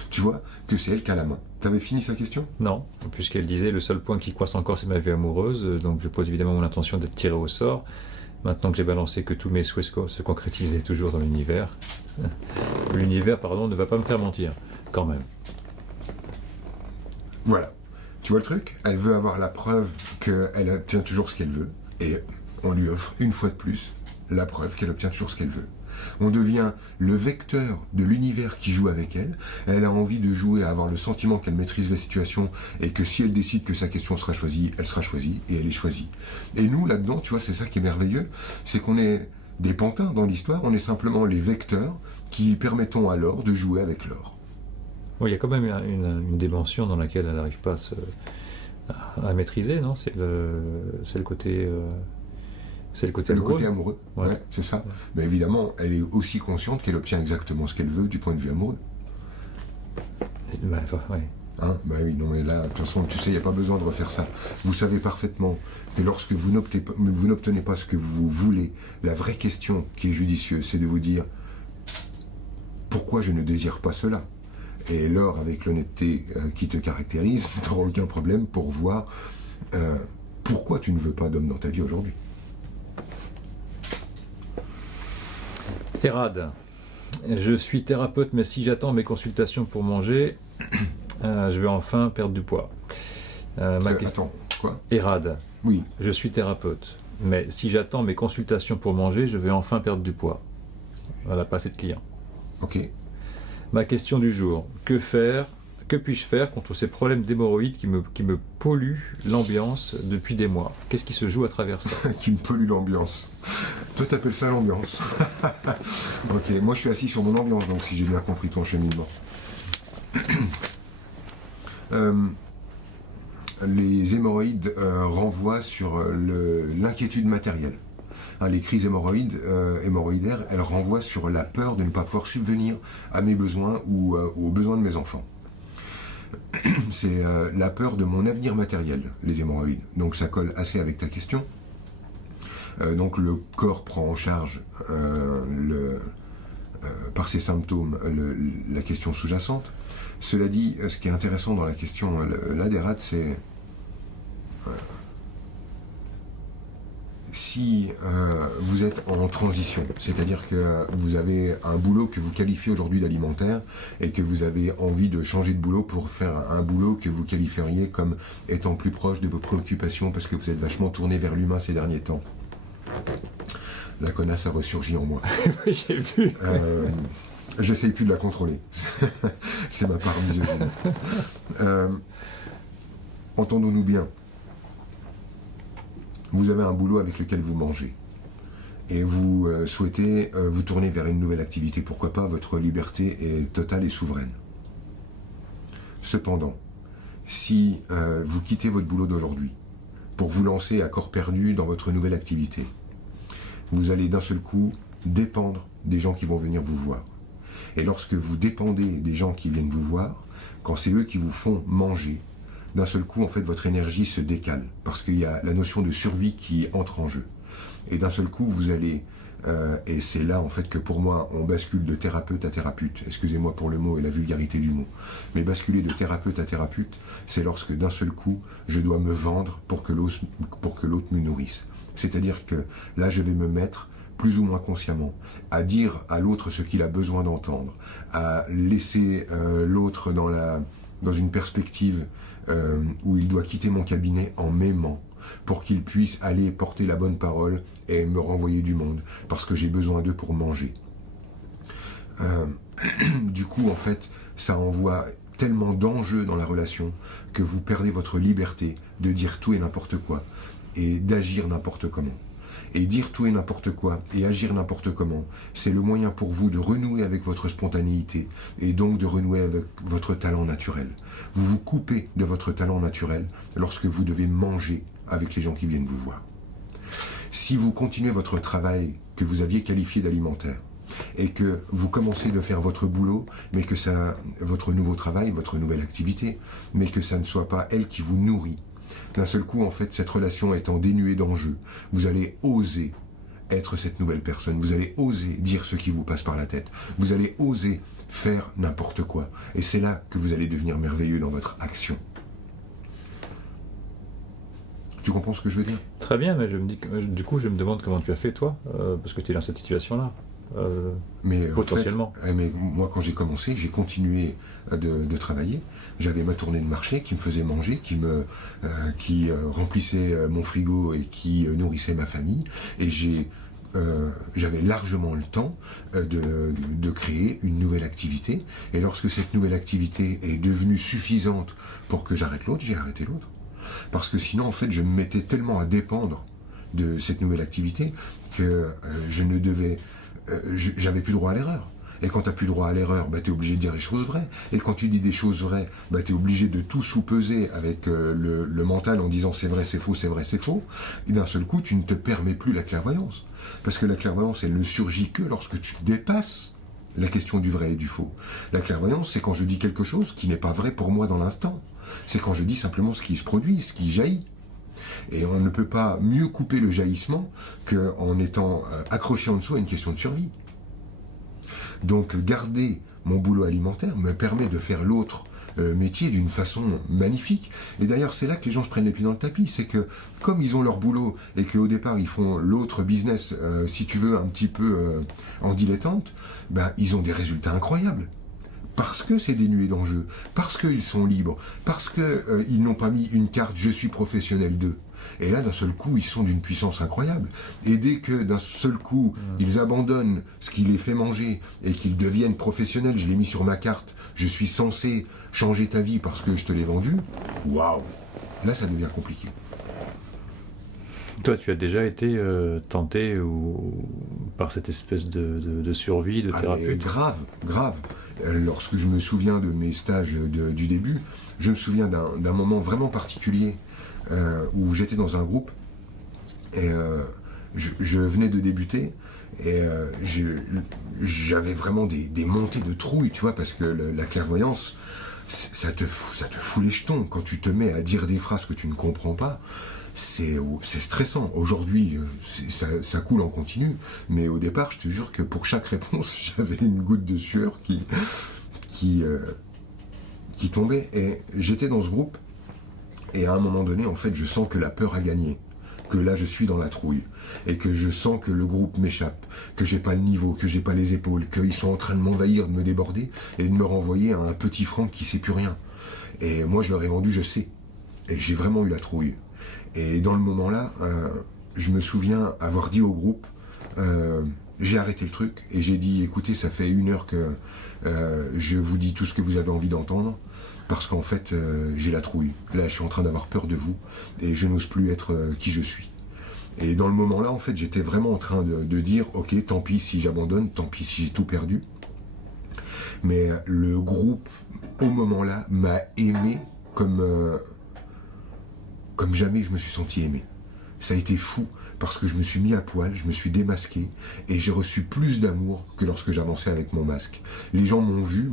tu vois, que c'est elle qui a la main. T'avais fini sa question? Non, puisqu'elle disait le seul point qui coince encore c'est ma vie amoureuse, donc je pose évidemment mon intention d'être tiré au sort. Maintenant que j'ai balancé que tous mes souhaits se concrétisaient toujours dans l'univers, l'univers, ne va pas me faire mentir, quand même. Voilà. Tu vois le truc? Elle veut avoir la preuve qu'elle obtient toujours ce qu'elle veut, et on lui offre une fois de plus la preuve qu'elle obtient toujours ce qu'elle veut. On devient le vecteur de l'univers qui joue avec elle. Elle a envie de jouer, à avoir le sentiment qu'elle maîtrise la situation et que si elle décide que sa question sera choisie, elle sera choisie et elle est choisie. Et nous, là-dedans, tu vois, c'est ça qui est merveilleux, c'est qu'on est des pantins dans l'histoire, on est simplement les vecteurs qui permettons à l'or de jouer avec l'or. Bon, il y a quand même une dimension dans laquelle elle n'arrive pas à maîtriser, non? C'est le côté... C'est le côté amoureux. Le côté amoureux, ouais, c'est ça. Ouais. Mais évidemment, elle est aussi consciente qu'elle obtient exactement ce qu'elle veut du point de vue amoureux. Ouais. Hein, bah oui, non mais là, de toute façon, tu sais, il n'y a pas besoin de refaire ça. Vous savez parfaitement que lorsque vous n'obtenez pas ce que vous voulez, la vraie question qui est judicieuse, c'est de vous dire pourquoi je ne désire pas cela. Et alors, avec l'honnêteté qui te caractérise, tu n'auras aucun problème pour voir pourquoi tu ne veux pas d'homme dans ta vie aujourd'hui. Erad, je suis thérapeute, mais si j'attends mes consultations pour manger, je vais enfin perdre du poids. Attends, quoi ? Erad, Oui. je suis thérapeute, mais si j'attends mes consultations pour manger, je vais enfin perdre du poids. Voilà, pas assez de clients. Ok. Ma question du jour, que faire ? Que puis-je faire contre ces problèmes d'hémorroïdes qui me polluent l'ambiance depuis des mois ? Qu'est-ce qui se joue à travers ça ? Qui me pollue l'ambiance. Toi, t'appelles ça l'ambiance. Ok, moi je suis assis sur mon ambiance, donc si j'ai bien compris ton cheminement. Les hémorroïdes renvoient sur l'inquiétude matérielle. Hein, les crises hémorroïdaires, elles renvoient sur la peur de ne pas pouvoir subvenir à mes besoins ou aux besoins de mes enfants. C'est la peur de mon avenir matériel, les hémorroïdes. Donc ça colle assez avec ta question. Donc le corps prend en charge par ses symptômes la question sous-jacente. Cela dit, ce qui est intéressant dans la question là d'Erad, c'est si vous êtes en transition, c'est-à-dire que vous avez un boulot que vous qualifiez aujourd'hui d'alimentaire et que vous avez envie de changer de boulot pour faire un boulot que vous qualifieriez comme étant plus proche de vos préoccupations parce que vous êtes vachement tourné vers l'humain ces derniers temps. La connasse a ressurgi en moi. J'ai vu. J'essaye plus de la contrôler. C'est ma part misogyne. Entendons-nous bien. Vous avez un boulot avec lequel vous mangez. Et vous souhaitez vous tourner vers une nouvelle activité. Pourquoi pas, votre liberté est totale et souveraine. Cependant, si vous quittez votre boulot d'aujourd'hui pour vous lancer à corps perdu dans votre nouvelle activité, vous allez d'un seul coup dépendre des gens qui vont venir vous voir. Et lorsque vous dépendez des gens qui viennent vous voir, quand c'est eux qui vous font manger, d'un seul coup, en fait, votre énergie se décale, parce qu'il y a la notion de survie qui entre en jeu. Et d'un seul coup, vous allez, et c'est là, en fait, que pour moi, on bascule de thérapeute à thérapeute. Excusez-moi pour le mot et la vulgarité du mot. Mais basculer de thérapeute à thérapeute, c'est lorsque, d'un seul coup, je dois me vendre pour que l'autre me nourrisse. C'est-à-dire que là, je vais me mettre plus ou moins consciemment, à dire à l'autre ce qu'il a besoin d'entendre, à laisser l'autre dans une perspective où il doit quitter mon cabinet en m'aimant, pour qu'il puisse aller porter la bonne parole et me renvoyer du monde, parce que j'ai besoin d'eux pour manger. Du coup, en fait, ça envoie tellement d'enjeux dans la relation que vous perdez votre liberté de dire tout et n'importe quoi, et d'agir n'importe comment. Et dire tout et n'importe quoi, et agir n'importe comment, c'est le moyen pour vous de renouer avec votre spontanéité, et donc de renouer avec votre talent naturel. Vous vous coupez de votre talent naturel lorsque vous devez manger avec les gens qui viennent vous voir. Si vous continuez votre travail que vous aviez qualifié d'alimentaire, et que vous commencez de faire votre boulot, mais que votre nouveau travail, votre nouvelle activité, mais que ça ne soit pas elle qui vous nourrit, d'un seul coup, en fait, cette relation étant dénuée d'enjeux, vous allez oser être cette nouvelle personne. Vous allez oser dire ce qui vous passe par la tête. Vous allez oser faire n'importe quoi. Et c'est là que vous allez devenir merveilleux dans votre action. Tu comprends ce que je veux dire ? Très bien, mais du coup, je me demande comment tu as fait, toi, parce que tu es dans cette situation-là. Potentiellement. Mais moi, quand j'ai commencé, j'ai continué de travailler. J'avais ma tournée de marché qui me faisait manger, qui remplissait mon frigo et qui nourrissait ma famille. Et j'avais largement le temps de créer une nouvelle activité. Et lorsque cette nouvelle activité est devenue suffisante pour que j'arrête l'autre, j'ai arrêté l'autre. Parce que sinon, en fait, je me mettais tellement à dépendre de cette nouvelle activité que j'avais plus droit à l'erreur. Et quand tu n'as plus droit à l'erreur, bah, tu es obligé de dire les choses vraies. Et quand tu dis des choses vraies, bah, tu es obligé de tout sous-peser avec le mental en disant c'est vrai, c'est faux, c'est vrai, c'est faux. Et d'un seul coup, tu ne te permets plus la clairvoyance. Parce que la clairvoyance, elle ne surgit que lorsque tu dépasses la question du vrai et du faux. La clairvoyance, c'est quand je dis quelque chose qui n'est pas vrai pour moi dans l'instant. C'est quand je dis simplement ce qui se produit, ce qui jaillit. Et on ne peut pas mieux couper le jaillissement qu'en étant accroché en dessous à une question de survie. Donc garder mon boulot alimentaire me permet de faire l'autre métier d'une façon magnifique. Et d'ailleurs, c'est là que les gens se prennent les pieds dans le tapis. C'est que comme ils ont leur boulot et qu'au départ, ils font l'autre business, si tu veux, un petit peu en dilettante, ben, ils ont des résultats incroyables. Parce que c'est dénué d'enjeux, parce qu'ils sont libres, parce qu'ils n'ont pas mis une carte « je suis professionnel d'eux ». Et là, d'un seul coup, ils sont d'une puissance incroyable. Et dès que d'un seul coup, ils abandonnent ce qui les fait manger et qu'ils deviennent professionnels, je l'ai mis sur ma carte, je suis censé changer ta vie parce que je te l'ai vendu, waouh, là ça devient compliqué. Toi, tu as déjà été tenté par cette espèce de survie, de thérapeute? Grave. Lorsque je me souviens de mes stages du début, je me souviens d'un moment vraiment particulier où j'étais dans un groupe et je venais de débuter et j'avais vraiment des montées de trouille, tu vois, parce que la clairvoyance, ça te fout les jetons quand tu te mets à dire des phrases que tu ne comprends pas. C'est stressant. Aujourd'hui, ça coule en continu, mais au départ, je te jure que pour chaque réponse, j'avais une goutte de sueur qui tombait. Et j'étais dans ce groupe, et à un moment donné, en fait, je sens que la peur a gagné, que là, je suis dans la trouille, et que je sens que le groupe m'échappe, que j'ai pas le niveau, que j'ai pas les épaules, qu'ils sont en train de m'envahir, de me déborder, et de me renvoyer à un petit Franck qui sait plus rien. Et moi, je leur ai vendu, je sais. Et j'ai vraiment eu la trouille. Et dans le moment-là, je me souviens avoir dit au groupe, j'ai arrêté le truc et j'ai dit, écoutez, ça fait 1 heure que je vous dis tout ce que vous avez envie d'entendre, parce qu'en fait, j'ai la trouille. Là, je suis en train d'avoir peur de vous et je n'ose plus être qui je suis. Et dans le moment-là, en fait, j'étais vraiment en train de dire, ok, tant pis si j'abandonne, tant pis si j'ai tout perdu. Mais le groupe, au moment-là, m'a aimé comme jamais je me suis senti aimé. Ça a été fou, parce que je me suis mis à poil, je me suis démasqué, et j'ai reçu plus d'amour que lorsque j'avançais avec mon masque. Les gens m'ont vu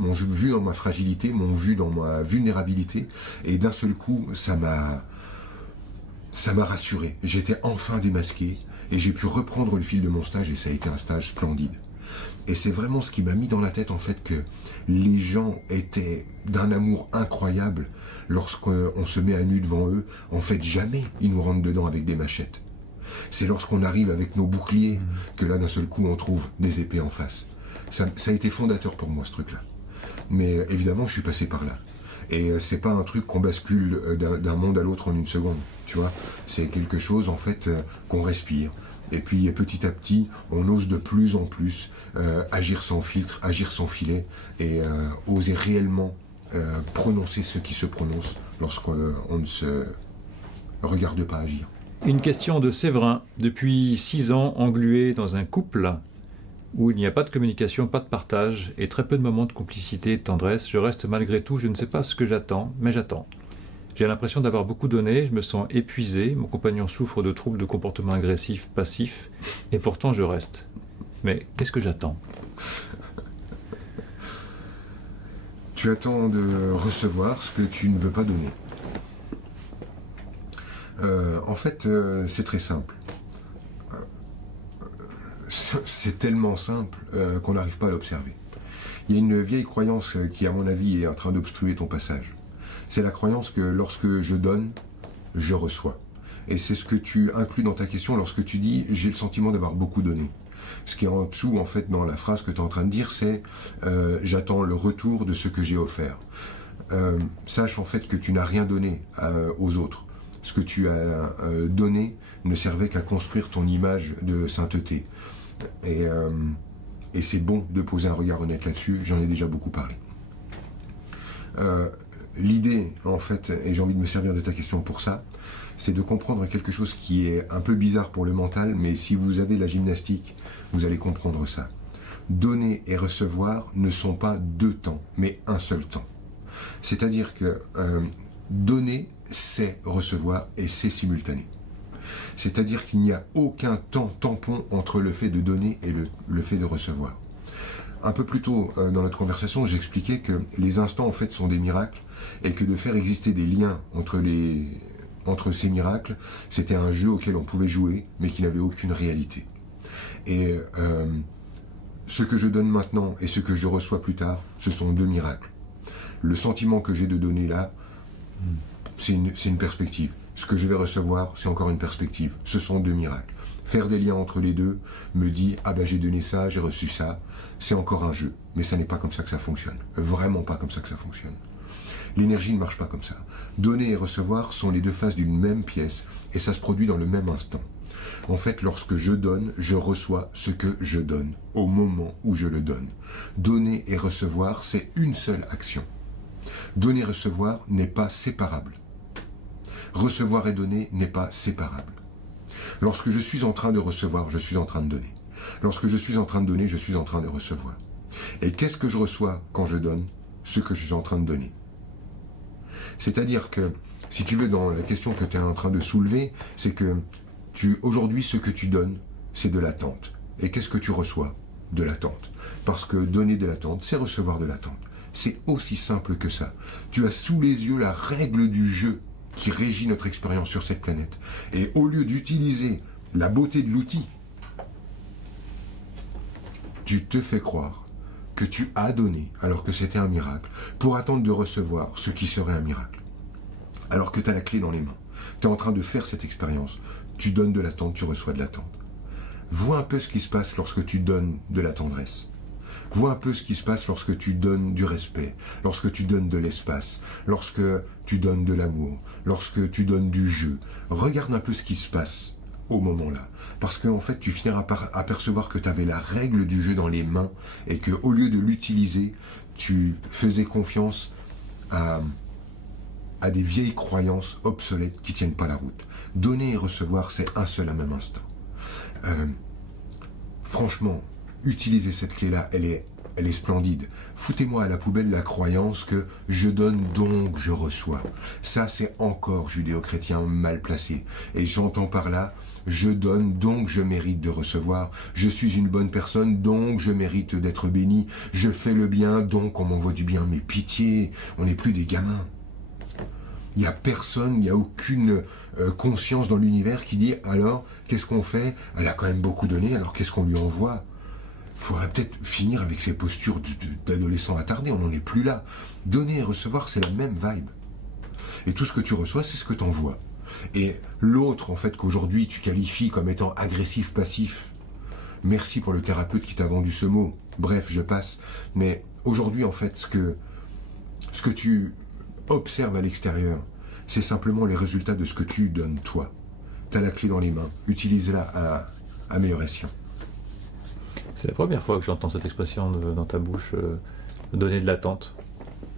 dans ma fragilité, m'ont vu dans ma vulnérabilité, et d'un seul coup, ça m'a rassuré. J'étais enfin démasqué, et j'ai pu reprendre le fil de mon stage, et ça a été un stage splendide. Et c'est vraiment ce qui m'a mis dans la tête, en fait, que les gens étaient d'un amour incroyable. Lorsqu'on se met à nu devant eux, en fait, jamais ils nous rentrent dedans avec des machettes. C'est lorsqu'on arrive avec nos boucliers que là, d'un seul coup, on trouve des épées en face. Ça a été fondateur pour moi, ce truc-là. Mais évidemment, je suis passé par là. Et c'est pas un truc qu'on bascule d'un monde à l'autre en 1 seconde, tu vois. C'est quelque chose, en fait, qu'on respire. Et puis petit à petit, on ose de plus en plus agir sans filtre, agir sans filet, et oser réellement prononcer ce qui se prononce lorsqu'on ne se regarde pas agir. Une question de Séverin. Depuis 6 ans, englué dans un couple où il n'y a pas de communication, pas de partage et très peu de moments de complicité et de tendresse, je reste malgré tout, je ne sais pas ce que j'attends, mais j'attends. J'ai l'impression d'avoir beaucoup donné, je me sens épuisé, mon compagnon souffre de troubles de comportement agressif, passif, et pourtant je reste. Mais qu'est-ce que j'attends ? Tu attends de recevoir ce que tu ne veux pas donner. En fait, c'est très simple. C'est tellement simple qu'on n'arrive pas à l'observer. Il y a une vieille croyance qui, à mon avis, est en train d'obstruer ton passage. C'est la croyance que lorsque je donne, je reçois. Et c'est ce que tu inclus dans ta question lorsque tu dis « j'ai le sentiment d'avoir beaucoup donné ». Ce qui est en dessous, en fait, dans la phrase que tu es en train de dire, c'est « j'attends le retour de ce que j'ai offert ». Sache en fait que tu n'as rien donné aux autres. Ce que tu as donné ne servait qu'à construire ton image de sainteté. Et c'est bon de poser un regard honnête là-dessus, j'en ai déjà beaucoup parlé. L'idée, en fait, et j'ai envie de me servir de ta question pour ça, c'est de comprendre quelque chose qui est un peu bizarre pour le mental, mais si vous avez la gymnastique, vous allez comprendre ça. Donner et recevoir ne sont pas 2 temps, mais un seul temps. C'est-à-dire que donner, c'est recevoir et c'est simultané. C'est-à-dire qu'il n'y a aucun temps tampon entre le fait de donner et le fait de recevoir. un peu plus tôt dans notre conversation, j'expliquais que les instants en fait sont des miracles et que de faire exister des liens entre ces miracles, c'était un jeu auquel on pouvait jouer mais qui n'avait aucune réalité. Et ce que je donne maintenant et ce que je reçois plus tard, ce sont deux miracles. Le sentiment que j'ai de donner là, c'est une perspective. Ce que je vais recevoir, c'est encore une perspective. Ce sont deux miracles. Faire des liens entre les deux me dit « Ah ben j'ai donné ça, j'ai reçu ça », c'est encore un jeu. Mais ça n'est pas comme ça que ça fonctionne. Vraiment pas comme ça que ça fonctionne. L'énergie ne marche pas comme ça. Donner et recevoir sont les deux faces d'une même pièce et ça se produit dans le même instant. En fait, lorsque je donne, je reçois ce que je donne, au moment où je le donne. Donner et recevoir, c'est une seule action. Donner et recevoir n'est pas séparable. Recevoir et donner n'est pas séparable. Lorsque je suis en train de recevoir, je suis en train de donner. Lorsque je suis en train de donner, je suis en train de recevoir. Et qu'est-ce que je reçois quand je donne? Ce que je suis en train de donner. C'est-à-dire que, si tu veux, dans la question que tu es en train de soulever, c'est que aujourd'hui, ce que tu donnes, c'est de l'attente. Et qu'est-ce que tu reçois? De l'attente. Parce que donner de l'attente, c'est recevoir de l'attente. C'est aussi simple que ça. Tu as sous les yeux la règle du jeu qui régit notre expérience sur cette planète. Et au lieu d'utiliser la beauté de l'outil, tu te fais croire que tu as donné, alors que c'était un miracle, pour attendre de recevoir ce qui serait un miracle. Alors que tu as la clé dans les mains. Tu es en train de faire cette expérience. Tu donnes de l'attente, tu reçois de l'attente. Vois un peu ce qui se passe lorsque tu donnes de la tendresse. Vois un peu ce qui se passe lorsque tu donnes du respect, lorsque tu donnes de l'espace, lorsque tu donnes de l'amour, lorsque tu donnes du jeu. Regarde un peu ce qui se passe au moment-là. Parce qu'en fait, tu finiras par apercevoir que tu avais la règle du jeu dans les mains et qu'au lieu de l'utiliser, tu faisais confiance à des vieilles croyances obsolètes qui ne tiennent pas la route. Donner et recevoir, c'est un seul à même instant. Franchement, utilisez cette clé-là, elle est splendide. Foutez-moi à la poubelle la croyance que je donne donc je reçois. Ça, c'est encore judéo-chrétien mal placé. Et j'entends par là, je donne donc je mérite de recevoir. Je suis une bonne personne donc je mérite d'être béni. Je fais le bien donc on m'envoie du bien. Mais pitié, on n'est plus des gamins. Il n'y a personne, il n'y a aucune conscience dans l'univers qui dit alors, qu'est-ce qu'on fait? Elle a quand même beaucoup donné, alors qu'est-ce qu'on lui envoie? Il faudrait peut-être finir avec ces postures d'adolescents attardés, on n'en est plus là. Donner et recevoir, c'est la même vibe. Et tout ce que tu reçois, c'est ce que tu envoies. Et l'autre, en fait, qu'aujourd'hui tu qualifies comme étant agressif-passif, merci pour le thérapeute qui t'a vendu ce mot. Bref, je passe. Mais aujourd'hui, en fait, ce que tu observe à l'extérieur, c'est simplement les résultats de ce que tu donnes toi. Tu as la clé dans les mains, utilise-la à meilleur escient. C'est la première fois que j'entends cette expression dans ta bouche, donner de l'attente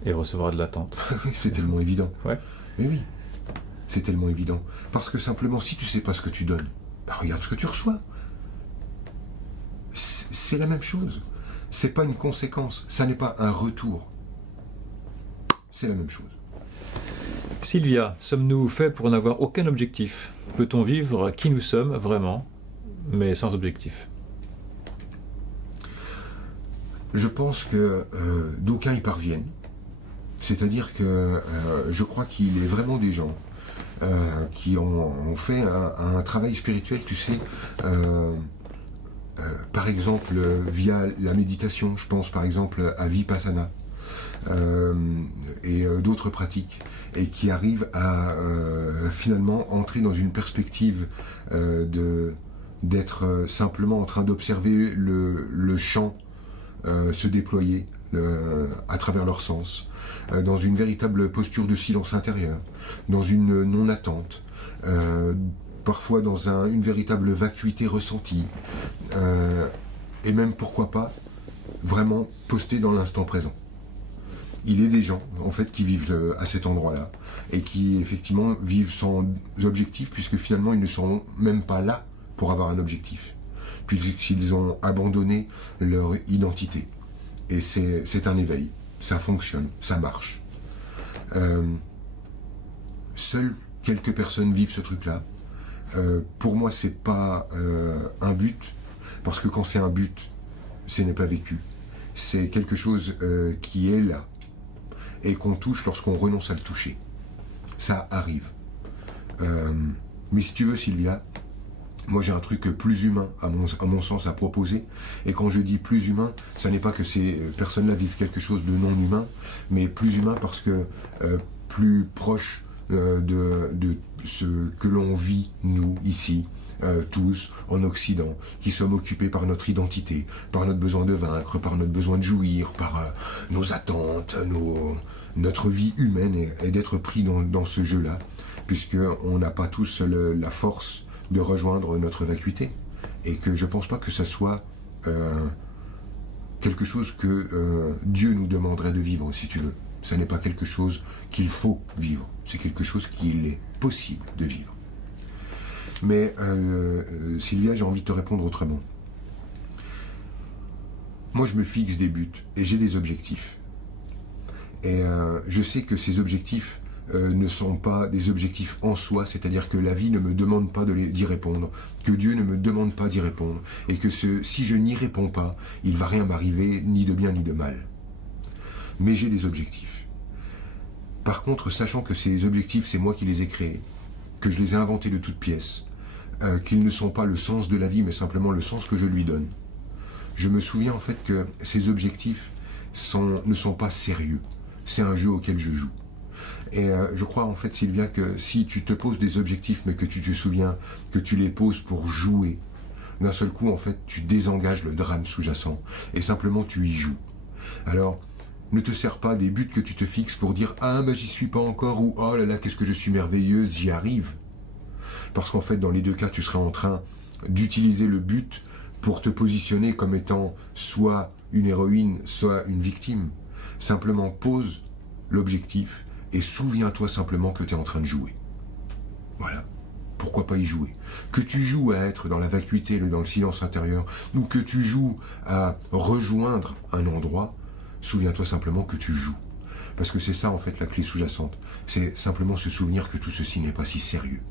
et recevoir de l'attente. C'est tellement évident. Ouais. Mais oui, c'est tellement évident. Parce que simplement, si tu sais pas ce que tu donnes, bah regarde ce que tu reçois. C'est la même chose. C'est pas une conséquence, ça n'est pas un retour. C'est la même chose. Sylvia, sommes-nous faits pour n'avoir aucun objectif? Peut-on vivre qui nous sommes vraiment, mais sans objectif? Je pense que d'aucuns y parviennent. C'est-à-dire que je crois qu'il est vraiment des gens qui ont fait un travail spirituel, tu sais, par exemple via la méditation. Je pense par exemple à Vipassana. Et d'autres pratiques, et qui arrivent à finalement entrer dans une perspective d'être simplement en train d'observer le champ se déployer à travers leur sens, dans une véritable posture de silence intérieur, dans une non-attente, parfois dans une véritable vacuité ressentie, et même pourquoi pas vraiment posté dans l'instant présent. Il est des gens, en fait, qui vivent à cet endroit-là et qui, effectivement, vivent sans objectif, puisque finalement, ils ne sont même pas là pour avoir un objectif, puisqu'ils ont abandonné leur identité. Et c'est un éveil, ça fonctionne, ça marche. Seules quelques personnes vivent ce truc-là. Pour moi, c'est pas un but, parce que quand c'est un but, ce n'est pas vécu. c'est quelque chose qui est là et qu'on touche lorsqu'on renonce à le toucher. Ça arrive. Mais si tu veux, Sylvia, moi j'ai un truc plus humain à mon sens à proposer, et quand je dis plus humain, ça n'est pas que ces personnes-là vivent quelque chose de non humain, mais plus humain parce que plus proche de ce que l'on vit, nous, ici, tous, en Occident, qui sommes occupés par notre identité, par notre besoin de vaincre, par notre besoin de jouir, par nos attentes, notre vie humaine, et d'être pris dans ce jeu-là, puisqu'on n'a pas tous la force de rejoindre notre vacuité, et que je pense pas que ça soit quelque chose que Dieu nous demanderait de vivre, si tu veux. Ça n'est pas quelque chose qu'il faut vivre, c'est quelque chose qu'il est possible de vivre. Mais Sylvia, j'ai envie de te répondre autrement. Moi, je me fixe des buts et j'ai des objectifs. Et je sais que ces objectifs ne sont pas des objectifs en soi, c'est-à-dire que la vie ne me demande pas d'y répondre, que Dieu ne me demande pas d'y répondre, et que si je n'y réponds pas, il ne va rien m'arriver, ni de bien ni de mal. Mais j'ai des objectifs. Par contre, sachant que ces objectifs, c'est moi qui les ai créés, que je les ai inventés de toutes pièces, qu'ils ne sont pas le sens de la vie, mais simplement le sens que je lui donne, je me souviens en fait que ces objectifs ne sont pas sérieux. C'est un jeu auquel je joue. Et je crois en fait, Sylvia, que si tu te poses des objectifs, mais que tu te souviens que tu les poses pour jouer, d'un seul coup, en fait, tu désengages le drame sous-jacent, et simplement tu y joues. Alors, ne te sers pas des buts que tu te fixes pour dire « Ah, ben j'y suis pas encore » ou « Oh là là, qu'est-ce que je suis merveilleuse, j'y arrive ». Parce qu'en fait, dans les deux cas, tu seras en train d'utiliser le but pour te positionner comme étant soit une héroïne, soit une victime. Simplement pose l'objectif et souviens-toi simplement que tu es en train de jouer. Voilà. Pourquoi pas y jouer? Que tu joues à être dans la vacuité, dans le silence intérieur, ou que tu joues à rejoindre un endroit, souviens-toi simplement que tu joues. Parce que c'est ça en fait la clé sous-jacente. C'est simplement se souvenir que tout ceci n'est pas si sérieux.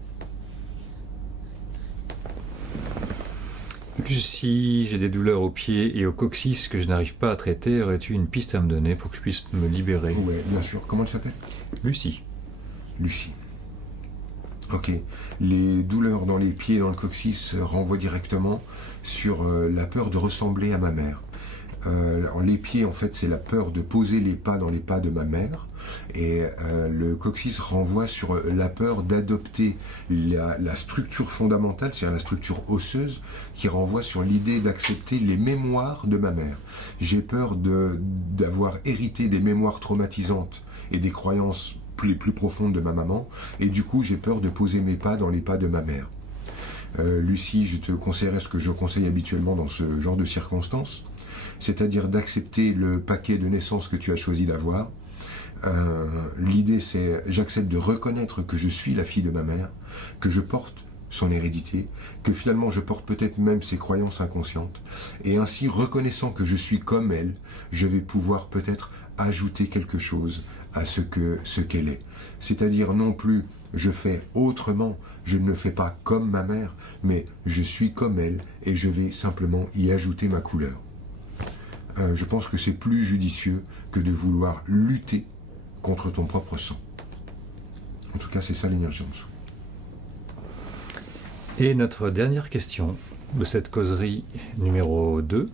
Lucie, j'ai des douleurs aux pieds et au coccyx que je n'arrive pas à traiter. Aurais-tu une piste à me donner pour que je puisse me libérer? Oui, bien sûr. Comment elle s'appelle? Lucie. Lucie. Ok. Les douleurs dans les pieds et dans le coccyx renvoient directement sur la peur de ressembler à ma mère. Les pieds, en fait, c'est la peur de poser les pas dans les pas de ma mère. Et le coccyx renvoie sur la peur d'adopter la structure fondamentale, c'est-à-dire la structure osseuse, qui renvoie sur l'idée d'accepter les mémoires de ma mère. J'ai peur d'avoir hérité des mémoires traumatisantes et des croyances les plus profondes de ma maman, et du coup j'ai peur de poser mes pas dans les pas de ma mère. Lucie, je te conseillerais ce que je conseille habituellement dans ce genre de circonstances, c'est-à-dire d'accepter le paquet de naissance que tu as choisi d'avoir. L'idée c'est, j'accepte de reconnaître que je suis la fille de ma mère, que je porte son hérédité, que finalement je porte peut-être même ses croyances inconscientes, et ainsi reconnaissant que je suis comme elle, je vais pouvoir peut-être ajouter quelque chose à ce qu'elle est. C'est-à-dire non plus je fais autrement, je ne le fais pas comme ma mère, mais je suis comme elle et je vais simplement y ajouter ma couleur. Je pense que c'est plus judicieux que de vouloir lutter contre ton propre sang. En tout cas, c'est ça l'énergie en dessous. Et notre dernière question de cette causerie numéro 2,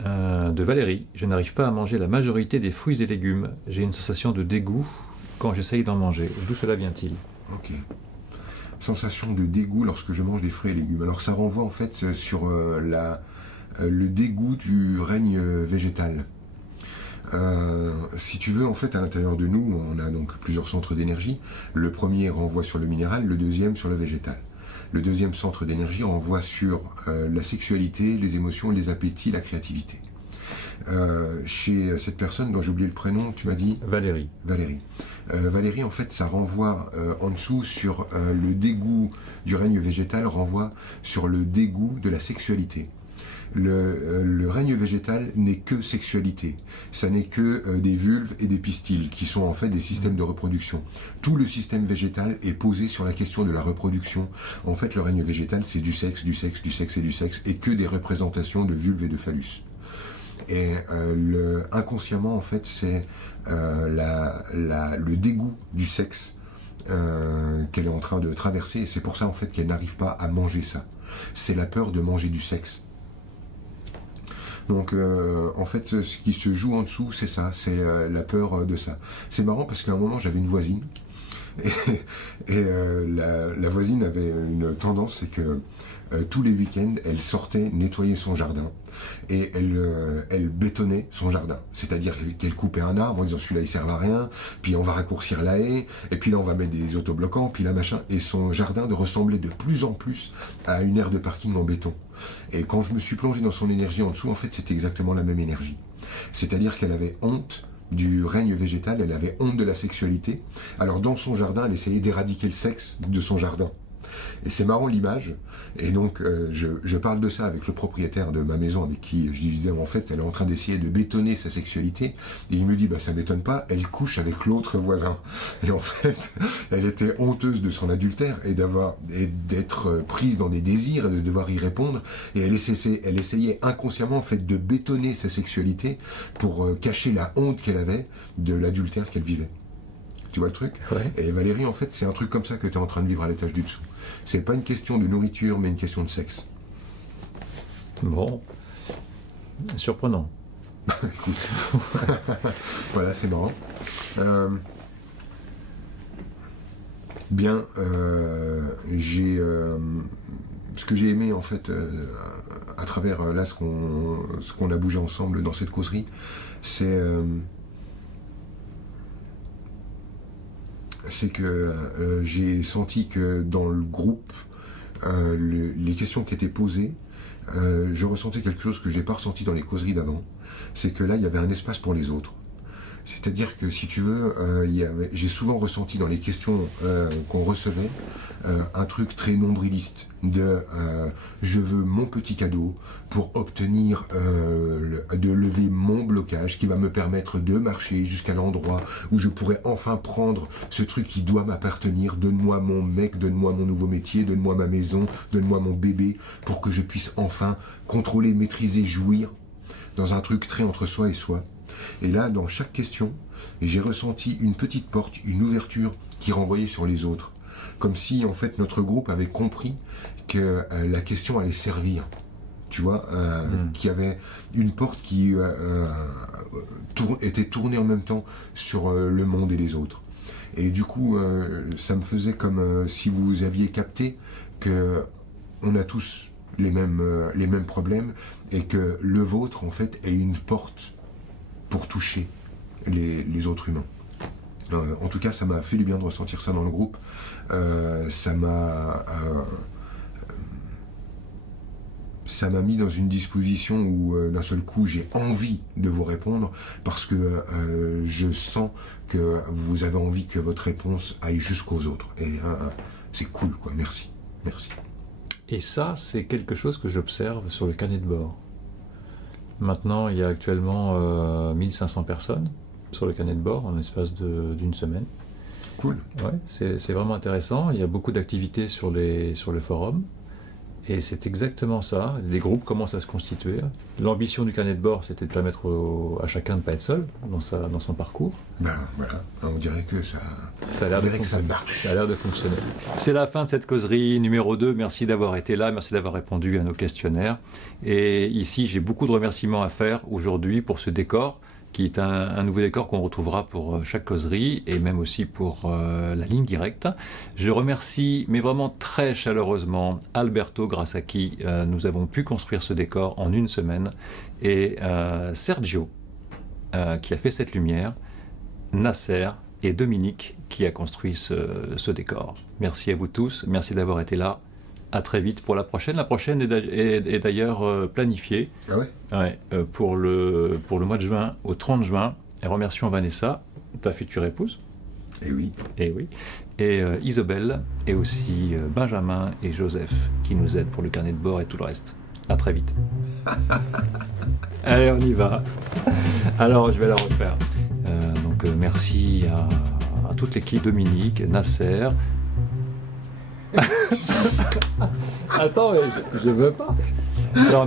de Valérie. Je n'arrive pas à manger la majorité des fruits et légumes. J'ai une sensation de dégoût quand j'essaye d'en manger. D'où cela vient-il? Ok. Sensation de dégoût lorsque je mange des fruits et légumes. Alors ça renvoie en fait sur le dégoût du règne végétal. Si tu veux, en fait, à l'intérieur de nous, on a donc plusieurs centres d'énergie. Le premier renvoie sur le minéral, le deuxième sur le végétal. Le deuxième centre d'énergie renvoie sur la sexualité, les émotions, les appétits, la créativité. Chez cette personne dont j'ai oublié le prénom, tu m'as dit Valérie. Valérie, en fait, ça renvoie en dessous sur le dégoût du règne végétal, renvoie sur le dégoût de la sexualité. Le règne végétal n'est que sexualité. Ça n'est que des vulves et des pistils, qui sont en fait des systèmes de reproduction. Tout le système végétal est posé sur la question de la reproduction. En fait, le règne végétal, c'est du sexe, du sexe, du sexe et du sexe, et que des représentations de vulves et de phallus. Et inconsciemment, en fait, c'est le dégoût du sexe qu'elle est en train de traverser, et c'est pour ça en fait qu'elle n'arrive pas à manger ça. C'est la peur de manger du sexe. Donc en fait ce qui se joue en dessous, c'est ça, c'est la peur de ça. C'est marrant parce qu'à un moment j'avais une voisine et la voisine avait une tendance, c'est que tous les week-ends elle sortait nettoyer son jardin. Et elle bétonnait son jardin. C'est-à-dire qu'elle coupait un arbre en disant celui-là il sert à rien, puis on va raccourcir la haie, et puis là on va mettre des autobloquants, puis là machin. Et son jardin ressemblait de plus en plus à une aire de parking en béton. Et quand je me suis plongé dans son énergie en dessous, en fait c'était exactement la même énergie. C'est-à-dire qu'elle avait honte du règne végétal, elle avait honte de la sexualité. Alors dans son jardin, elle essayait d'éradiquer le sexe de son jardin. Et c'est marrant l'image, et donc je parle de ça avec le propriétaire de ma maison avec qui je disais en fait elle est en train d'essayer de bétonner sa sexualité, et il me dit bah ça m'étonne pas, elle couche avec l'autre voisin. Et en fait elle était honteuse de son adultère et d'être prise dans des désirs et de devoir y répondre, et elle essayait inconsciemment en fait de bétonner sa sexualité pour cacher la honte qu'elle avait de l'adultère qu'elle vivait. Tu vois le truc ? Ouais. Et Valérie, en fait, c'est un truc comme ça que tu es en train de vivre à l'étage du dessous. C'est pas une question de nourriture, mais une question de sexe. Bon, surprenant. Écoute, voilà, c'est marrant. Bien, ce que j'ai aimé en fait à travers là ce qu'on a bougé ensemble dans cette causerie, c'est que j'ai senti que dans le groupe, les questions qui étaient posées, je ressentais quelque chose que je n'ai pas ressenti dans les causeries d'avant. C'est que là, il y avait un espace pour les autres. C'est-à-dire que, si tu veux, j'ai souvent ressenti dans les questions qu'on recevait un truc très nombriliste de je veux mon petit cadeau pour obtenir de lever mon blocage qui va me permettre de marcher jusqu'à l'endroit où je pourrais enfin prendre ce truc qui doit m'appartenir. Donne-moi mon mec, donne-moi mon nouveau métier, donne-moi ma maison, donne-moi mon bébé, pour que je puisse enfin contrôler, maîtriser, jouir dans un truc très entre soi et soi. Et là, dans chaque question, j'ai ressenti une petite porte, une ouverture qui renvoyait sur les autres. Comme si, en fait, notre groupe avait compris que la question allait servir. Tu vois, qu'il y avait une porte qui était tournée en même temps sur le monde et les autres. Et du coup, ça me faisait comme si vous aviez capté qu'on a tous les mêmes problèmes, et que le vôtre, en fait, est une porte pour toucher les autres humains. En tout cas, ça m'a fait du bien de ressentir ça dans le groupe. Ça m'a mis dans une disposition où d'un seul coup j'ai envie de vous répondre, parce que je sens que vous avez envie que votre réponse aille jusqu'aux autres. Et c'est cool, quoi. Merci. Et ça, c'est quelque chose que j'observe sur le carnet de bord. Maintenant, il y a actuellement 1500 personnes sur le carnet de bord en l'espace d'une semaine. Cool. Ouais, c'est vraiment intéressant. Il y a beaucoup d'activités sur le forum. Et c'est exactement ça. Des groupes commencent à se constituer. L'ambition du carnet de bord, c'était de permettre à chacun de ne pas être seul dans son parcours. Ben voilà, on dirait que ça a l'air de fonctionner. Ça a l'air de fonctionner. C'est la fin de cette causerie numéro 2. Merci d'avoir été là, merci d'avoir répondu à nos questionnaires. Et ici, j'ai beaucoup de remerciements à faire aujourd'hui pour ce décor, qui est un nouveau décor qu'on retrouvera pour chaque causerie, et même aussi pour la ligne directe. Je remercie, mais vraiment très chaleureusement, Alberto, grâce à qui nous avons pu construire ce décor en une semaine, et Sergio, qui a fait cette lumière, Nasser et Dominique, qui a construit ce décor. Merci à vous tous, merci d'avoir été là. À très vite pour la prochaine. La prochaine est d'ailleurs planifiée. Ah ouais ? Ouais, pour le mois de juin, au 30 juin. Et remercions Vanessa, ta future épouse. Eh oui. Et oui. Et Isabelle, et aussi Benjamin et Joseph, qui nous aident pour le carnet de bord et tout le reste. À très vite. Allez, on y va. Alors, je vais la refaire. Merci à toute l'équipe, Dominique, Nasser. Attends, mais je veux pas. Alors,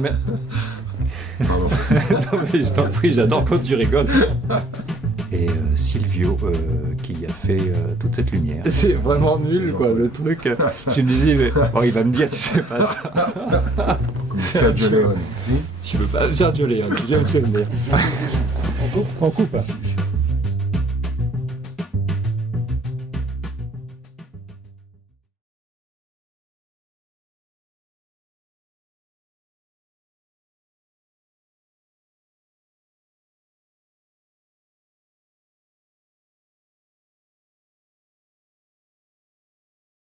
Pardon. Non, mais je t'en prie, j'adore quand tu rigoles. Et Silvio qui a fait toute cette lumière. C'est vraiment nul, quoi, le truc. Je me disais, mais oh, il va me dire si c'est pas ça. Comme Sergio Leone. Si Tu veux pas Sergio Leone, je vais me souvenir. On coupe.